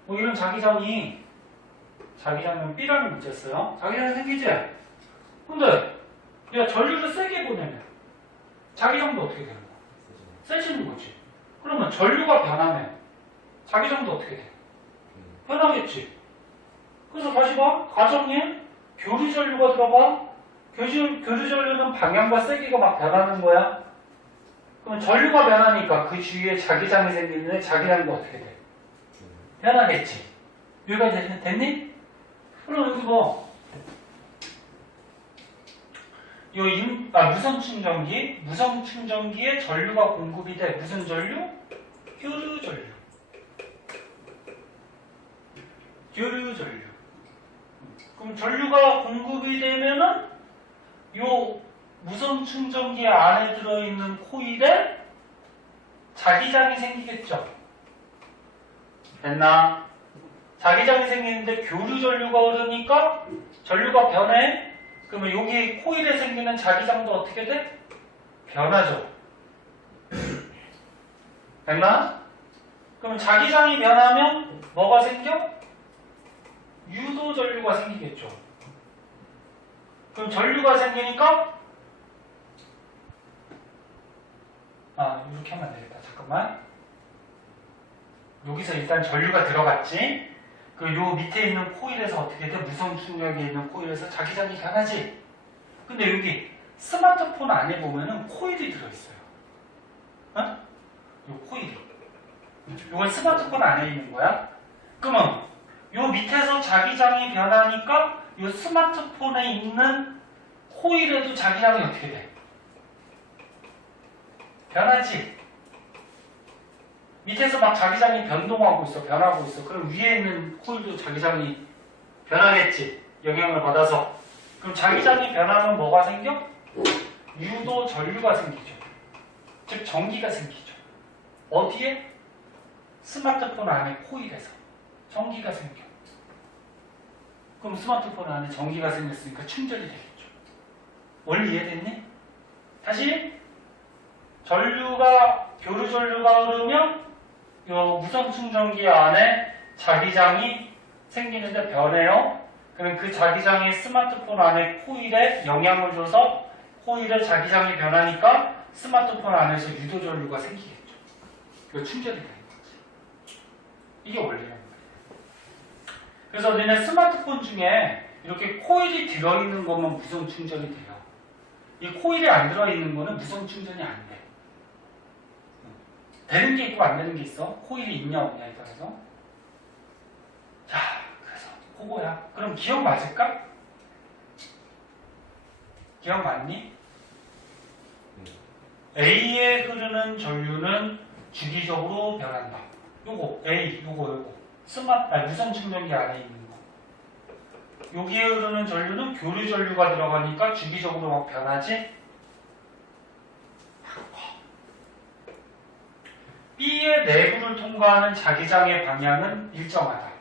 이런 자기장이 B라는 문제였어요. 자기장이 생기지? 근데 야, 전류를 세게 보내면 자기장도 어떻게 되는 거야? 세지는 거지. 그러면 전류가 변하면 자기장도 어떻게 돼? 변하겠지. 그래서 다시 봐. 가정에 교류 전류가 들어가. 교류 전류는 방향과 세기가 막 변하는 거야. 그럼 전류가 변하니까 그 주위에 자기장이 생기는데 자기장도 어떻게 돼? 변하겠지. 여기까지 됐니? 그럼 여기 무선 충전기에 전류가 공급이 돼. 무슨 전류? 교류 전류. 교류 전류. 그럼 전류가 공급이 되면은 요 무선 충전기 안에 들어있는 코일에 자기장이 생기겠죠. 됐나? 자기장이 생기는데 교류 전류가 흐르니까 전류가 변해. 그러면 여기 코일에 생기는 자기장도 어떻게 돼? 변하죠. 됐나? 그럼 자기장이 변하면 뭐가 생겨? 유도 전류가 생기겠죠. 그럼 전류가 생기니까 이렇게 하면 안 되겠다. 잠깐만. 여기서 일단 전류가 들어갔지. 그 요 밑에 있는 코일에서 어떻게 돼? 무선 충격에 있는 코일에서 자기장이 변하지. 근데 여기 스마트폰 안에 보면은 코일이 들어있어요. 어? 요 코일이. 이건 스마트폰 안에 있는 거야. 그러면 요 밑에서 자기장이 변하니까 요 스마트폰에 있는 코일에도 자기장이 어떻게 돼? 변하지. 밑에서 막 자기장이 변동하고 있어, 변하고 있어. 그럼 위에 있는 코일도 자기장이 변하겠지. 영향을 받아서. 그럼 자기장이 변하면 뭐가 생겨? 유도 전류가 생기죠. 즉 전기가 생기죠. 어디에? 스마트폰 안에 코일에서 전기가 생겨. 그럼 스마트폰 안에 전기가 생겼으니까 충전이 되겠죠. 원리 이해됐니? 다시 교류 전류가 흐르면 요 무선 충전기 안에 자기장이 생기는데 변해요. 그럼 그 자기장이 스마트폰 안에 코일에 영향을 줘서 코일에 자기장이 변하니까 스마트폰 안에서 유도 전류가 생기겠죠. 이거 충전이 되는 거지. 이게 원리라는 거예요. 그래서 너네 스마트폰 중에 이렇게 코일이 들어있는 것만 무선 충전이 돼요. 이 코일이 안 들어있는 거는 무선 충전이 안 돼. 되는 게 있고 안 되는 게 있어. 코일이 있냐 없냐에 따라서. 자, 그래서 그거야. 그럼 기억 맞을까? 기억 맞니? A에 흐르는 전류는 주기적으로 변한다. 요거 A, 요거 무선 충전기 안에 있는 거. 여기에 흐르는 전류는 교류 전류가 들어가니까 주기적으로 막 변하지. B의 내부를 통과하는 자기장의 방향은 일정하다.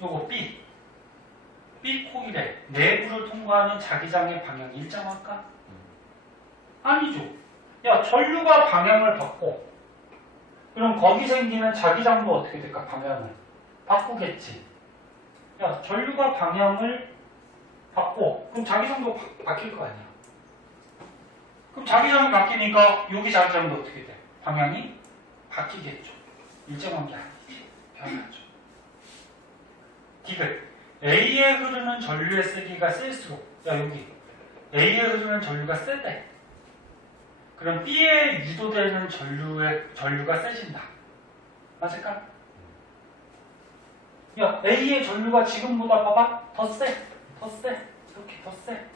요거 B 코일의 내부를 통과하는 자기장의 방향이 일정할까? 아니죠. 야, 전류가 방향을 바꿔. 그럼 거기 생기는 자기장도 어떻게 될까? 방향을 바꾸겠지. 야, 전류가 방향을 바꿔. 그럼 자기장도 바뀔 거 아니야. 그럼 자기장이 바뀌니까 여기 자기장도 어떻게 돼? 방향이 바뀌겠죠. 일정한 게 아니지. 변하죠. 디귿. A에 흐르는 전류의 세기가 셀수록, 야, 여기 A에 흐르는 전류가 세대. 그럼 B에 유도되는 전류가 세진다. 맞을까? 야, A의 전류가 지금보다 봐봐. 더 세. 이렇게 더 세.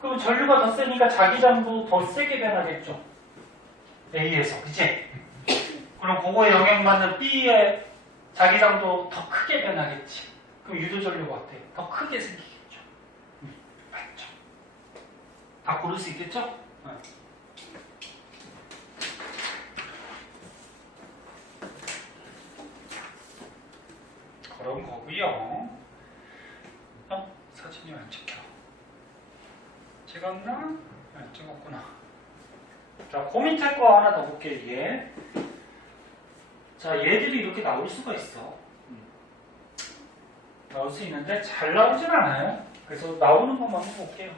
그럼 전류가 더 세니까 자기장도 더 세게 변하겠죠. A에서. 그치? 그럼 그거에 영향받는 B의 자기장도 더 크게 변하겠지. 그럼 유도전류가 어때? 더 크게 생기겠죠. 맞죠? 다 고를 수 있겠죠? 그런 거고요. 사진이 안 찍혀. 찍었나? 안 찍었구나. 자, 그 밑에 거 하나 더 볼게, 이게. 자, 얘들이 이렇게 나올 수가 있어. 나올 수 있는데 잘 나오진 않아요. 그래서 나오는 것만 한번 볼게요.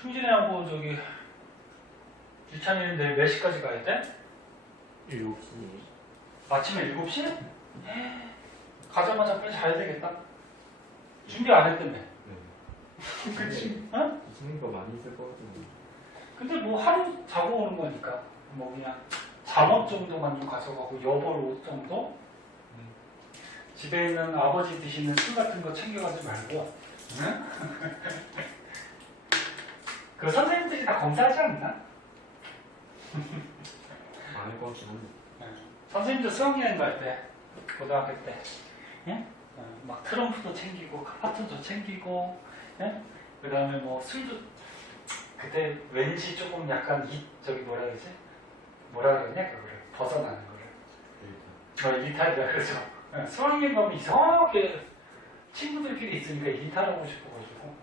충진이하고 저기 유찬이는 내일 몇 시까지 가야 돼? 7시. 아침에 7시? 가자마자 빨리 자야 되겠다. 준비 안 했다며. 네. 그치? 어? 있는 거 많이 있을 것 같은데. 근데 뭐 하루 자고 오는 거니까 뭐 그냥 잠옷 정도만 좀 가져가고 여벌 옷 정도? 집에 있는 아버지 드시는 술 같은 거 챙겨가지 말고. 응? 그 선생님들이 다 검사하지 않나? 많을 것 같긴 한데. 선생님들 수학여행 갈 때, 고등학교 때, 예? 막 트럼프도 챙기고, 카파트도 챙기고, 예? 그 다음에 뭐 술도 그때 왠지 조금 약간 저기 뭐라 그러지? 뭐라 그러냐 그거를 벗어나는 거를. 이탈이라 그러죠. 수학여행 가면 이상하게 친구들끼리 있으니까 이탈하고 싶어가지고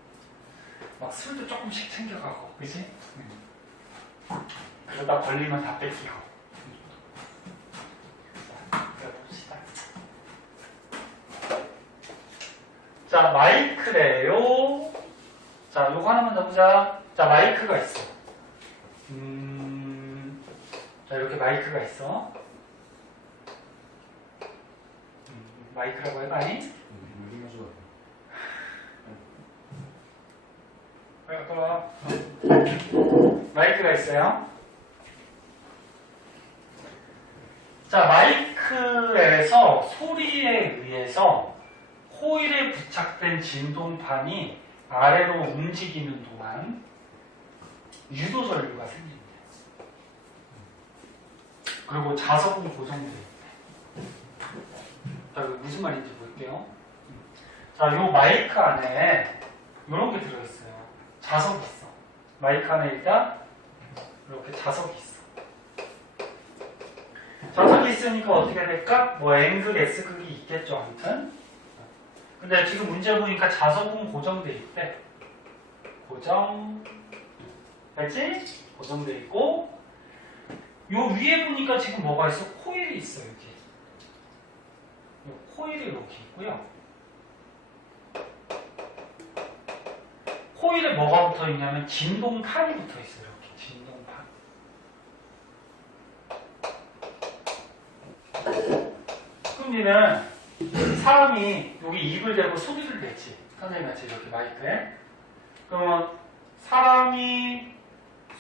막 술도 조금씩 챙겨가고, 그지? 그러다 걸리면 다 뺏기고. 자, 봅시다. 자, 마이크래요. 자, 요거 하나만 더 보자. 자, 마이크가 있어. 자, 이렇게 마이크가 있어. 마이크라고 해봐잉. 마이크가 있어요. 자, 마이크에서 소리에 의해서 코일에 부착된 진동판이 아래로 움직이는 동안 유도 전류가 생깁니다. 그리고 자석은 고정되어 있대. 자, 이거 무슨 말인지 볼게요. 자, 요 마이크 안에 이런 게 들어있어요. 자석이 있어. 마이크 안에 일단 이렇게 자석이 있어. 자석이 있으니까 어떻게 될까? 뭐 N극, S극이 있겠죠, 아무튼. 근데 지금 문제 보니까 자석은 고정돼 있대. 고정. 됐지? 고정돼 있고, 요 위에 보니까 지금 뭐가 있어? 코일이 있어, 여기. 요 코일이 이렇게 있고요. 코일에 뭐가 붙어 있냐면 진동판이 붙어 있어요. 이렇게 진동판. 그럼 얘는 사람이 여기 입을 대고 소리를 내지. 선생님같이 이렇게 마이크에. 그러면 사람이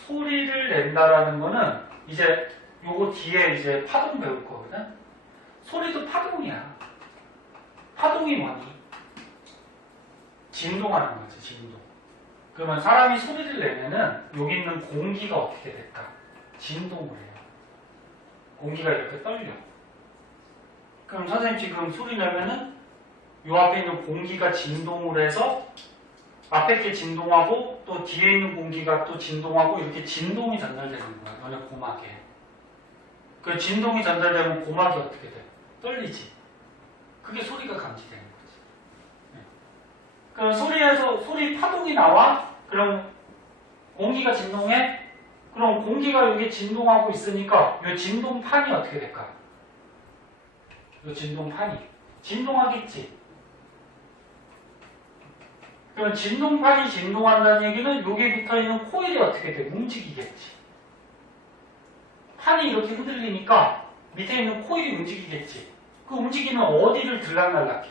소리를 낸다라는 거는 이제 요거 뒤에 이제 파동 배울 거거든. 소리도 파동이야. 파동이 뭐니? 진동하는 거지, 진동. 그러면 사람이 소리를 내면은 여기 있는 공기가 어떻게 될까? 진동을 해요. 공기가 이렇게 떨려. 그럼 선생님 지금 소리 내면은 요 앞에 있는 공기가 진동을 해서 앞에 게 진동하고 또 뒤에 있는 공기가 또 진동하고 이렇게 진동이 전달되는 거야. 너네 고막에. 그 진동이 전달되면 고막이 어떻게 돼? 떨리지. 그게 소리가 감지되는 거지. 그럼 소리에서 소리 파동이 나와? 그럼 공기가 진동해? 그럼 공기가 여기 진동하고 있으니까 이 진동판이 어떻게 될까? 이 진동판이 진동하겠지. 그럼 진동판이 진동한다는 얘기는 여기 붙어있는 코일이 어떻게 돼? 움직이겠지. 판이 이렇게 흔들리니까 밑에 있는 코일이 움직이겠지. 그 움직이는 어디를 들락날락해?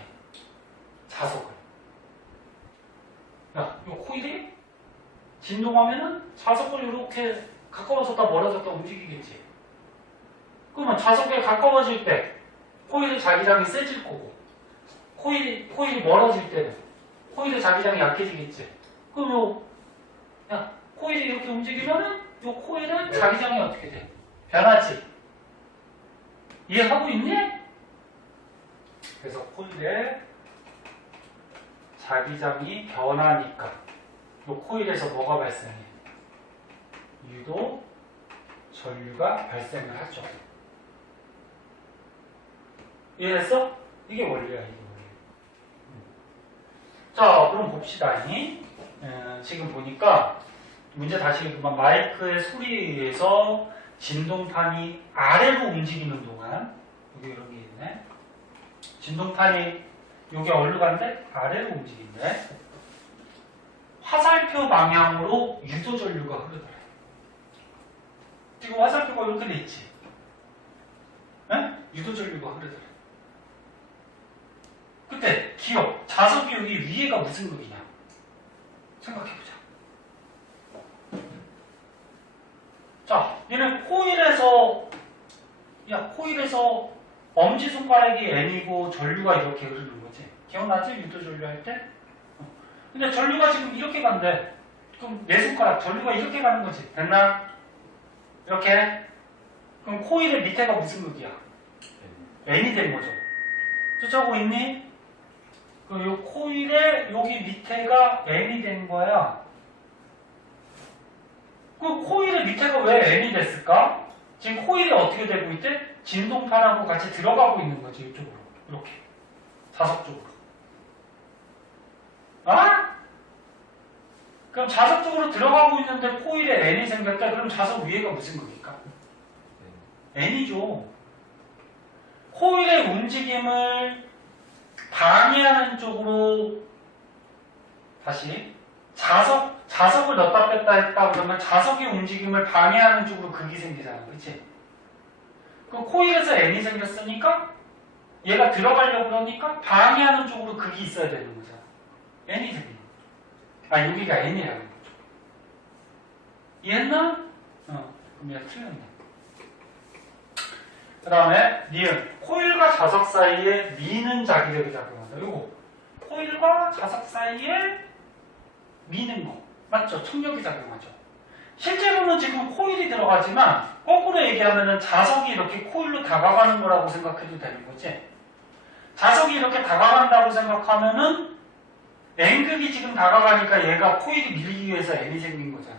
자석을. 야, 이 코일이 진동하면은 자석을 이렇게 가까워졌다 멀어졌다 움직이겠지. 그러면 자석에 가까워질 때 코일의 자기장이 세질 거고, 코일이 멀어질 때는 코일의 자기장이 약해지겠지. 그럼 코일이 이렇게 움직이면은 이 코일은 자기장이 어떻게 돼? 변하지. 이해하고 있니? 그래서 코일의 자기장이 변하니까 이 코일에서 뭐가 발생해? 유도 전류가 발생을 하죠. 이해했어? 이게 원리야, 이게 원리. 자, 그럼 봅시다. 지금 보니까 문제 다시 읽으면 마이크의 소리에 의해서 진동판이 아래로 움직이는 동안 여기 이런 게 있네. 진동판이 여기 어디로 간대? 아래로 움직이네. 화살표 방향으로 유도 전류가 흐르더래. 지금 화살표가 이렇게 돼 있지. 네? 유도 전류가 흐르더래. 그때 기억, 자석이 여기 위에가 무슨 극이냐? 생각해보자. 자, 얘는 코일에서 엄지손가락이 N이고 전류가 이렇게 흐르는 거지. 기억나지? 유도 전류 할 때? 근데 전류가 지금 이렇게 간대. 그럼 내 손가락 전류가 이렇게 가는 거지. 됐나? 이렇게. 그럼 코일의 밑에가 무슨 극이야? N이 된 거죠. 쫓아오고 있니? 그럼 이 코일의 여기 밑에가 N이 된 거야. 그 코일의 밑에가 왜 N이 됐을까? 지금 코일이 어떻게 되고 있대? 진동판하고 같이 들어가고 있는 거지, 이쪽으로. 이렇게. 자석쪽으로. 아? 그럼 자석쪽으로 들어가고 있는데 코일에 N이 생겼다? 그럼 자석 위에가 무슨 거니까? N이죠. 코일의 움직임을 방해하는 쪽으로 다시 자석을 넣었다 뺐다 했다 그러면 자석의 움직임을 방해하는 쪽으로 극이 생기잖아. 그치? 그럼 코일에서 N이 생겼으니까 얘가 들어가려고 그러니까 방해하는 쪽으로 극이 있어야 되는 거잖아. N이 생기는 거야. 아, 여기가 N이라는 거죠. 이해했나? 그럼 얘가 틀렸네. 그 다음에 니은 코일과 자석 사이에 미는 자기력이 작용한다. 요거 코일과 자석 사이에 미는 거 맞죠?冲力이 작용하죠. 실제로는 지금 코일이 들어가지만 거꾸로 얘기하면은 자석이 이렇게 코일로 다가가는 거라고 생각해도 되는 거지. 자석이 이렇게 다가간다고 생각하면은 N극이 지금 다가가니까 얘가 코일이 밀기 위해서 N이 생긴 거잖아.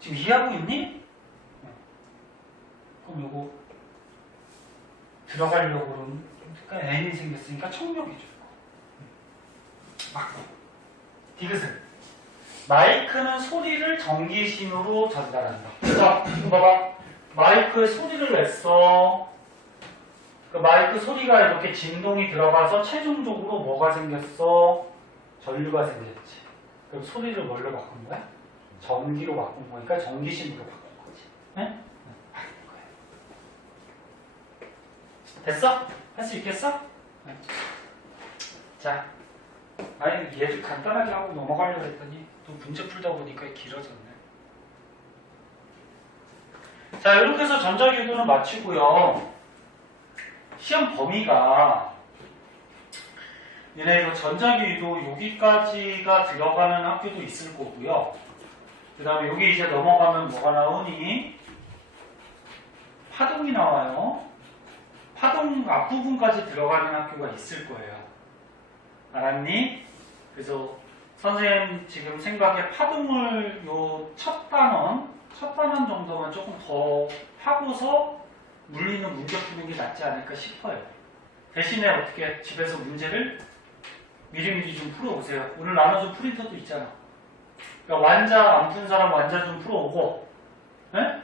지금 이해하고 있니? 그럼 요거 들어가려고 그러니까 N이 생겼으니까冲力이죠. 맞고. 디귿은 마이크는 소리를 전기신호로 전달한다. 자, 이거 봐봐. 마이크에 소리를 냈어. 그 마이크 소리가 이렇게 진동이 들어가서 최종적으로 뭐가 생겼어? 전류가 생겼지. 그럼 소리를 뭘로 바꾼 거야? 전기로 바꾼 거니까 전기신호로 바꾼 거지. 네? 바꾼 거야. 됐어? 할 수 있겠어? 네. 자, 아니 얘도 간단하게 하고 넘어가려고 했더니 또 문제 풀다 보니까 길어졌네. 자, 이렇게 해서 전자기도는 마치고요. 시험 범위가 얘네 이거 전자기도 여기까지가 들어가는 학교도 있을 거고요. 그 다음에 여기 이제 넘어가면 뭐가 나오니? 파동이 나와요. 파동 앞부분까지 들어가는 학교가 있을 거예요. 알았니? 그래서 선생님 지금 생각에 파동을 요 첫 단원 정도만 조금 더 하고서 물리는 문제 푸는 게 낫지 않을까 싶어요. 대신에 어떻게 집에서 문제를 미리미리 좀 풀어오세요. 오늘 나눠준 프린터도 있잖아. 그러니까 완자 안 푼 사람 완자 좀 풀어오고, 네?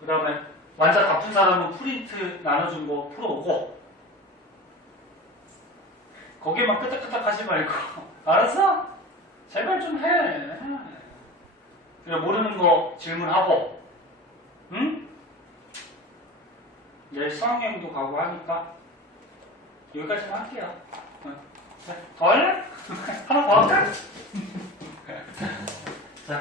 그 다음에 완자 다 푼 사람은 프린트 나눠준 거 풀어오고, 거기에만 끄덕끄덕 하지 말고 알았어? 제발 좀 해. 그래, 모르는 거 질문하고, 응? 내일 수학여행도 가고 하니까 여기까지만 할게요. 더 할래? 하나 더 할까? 자.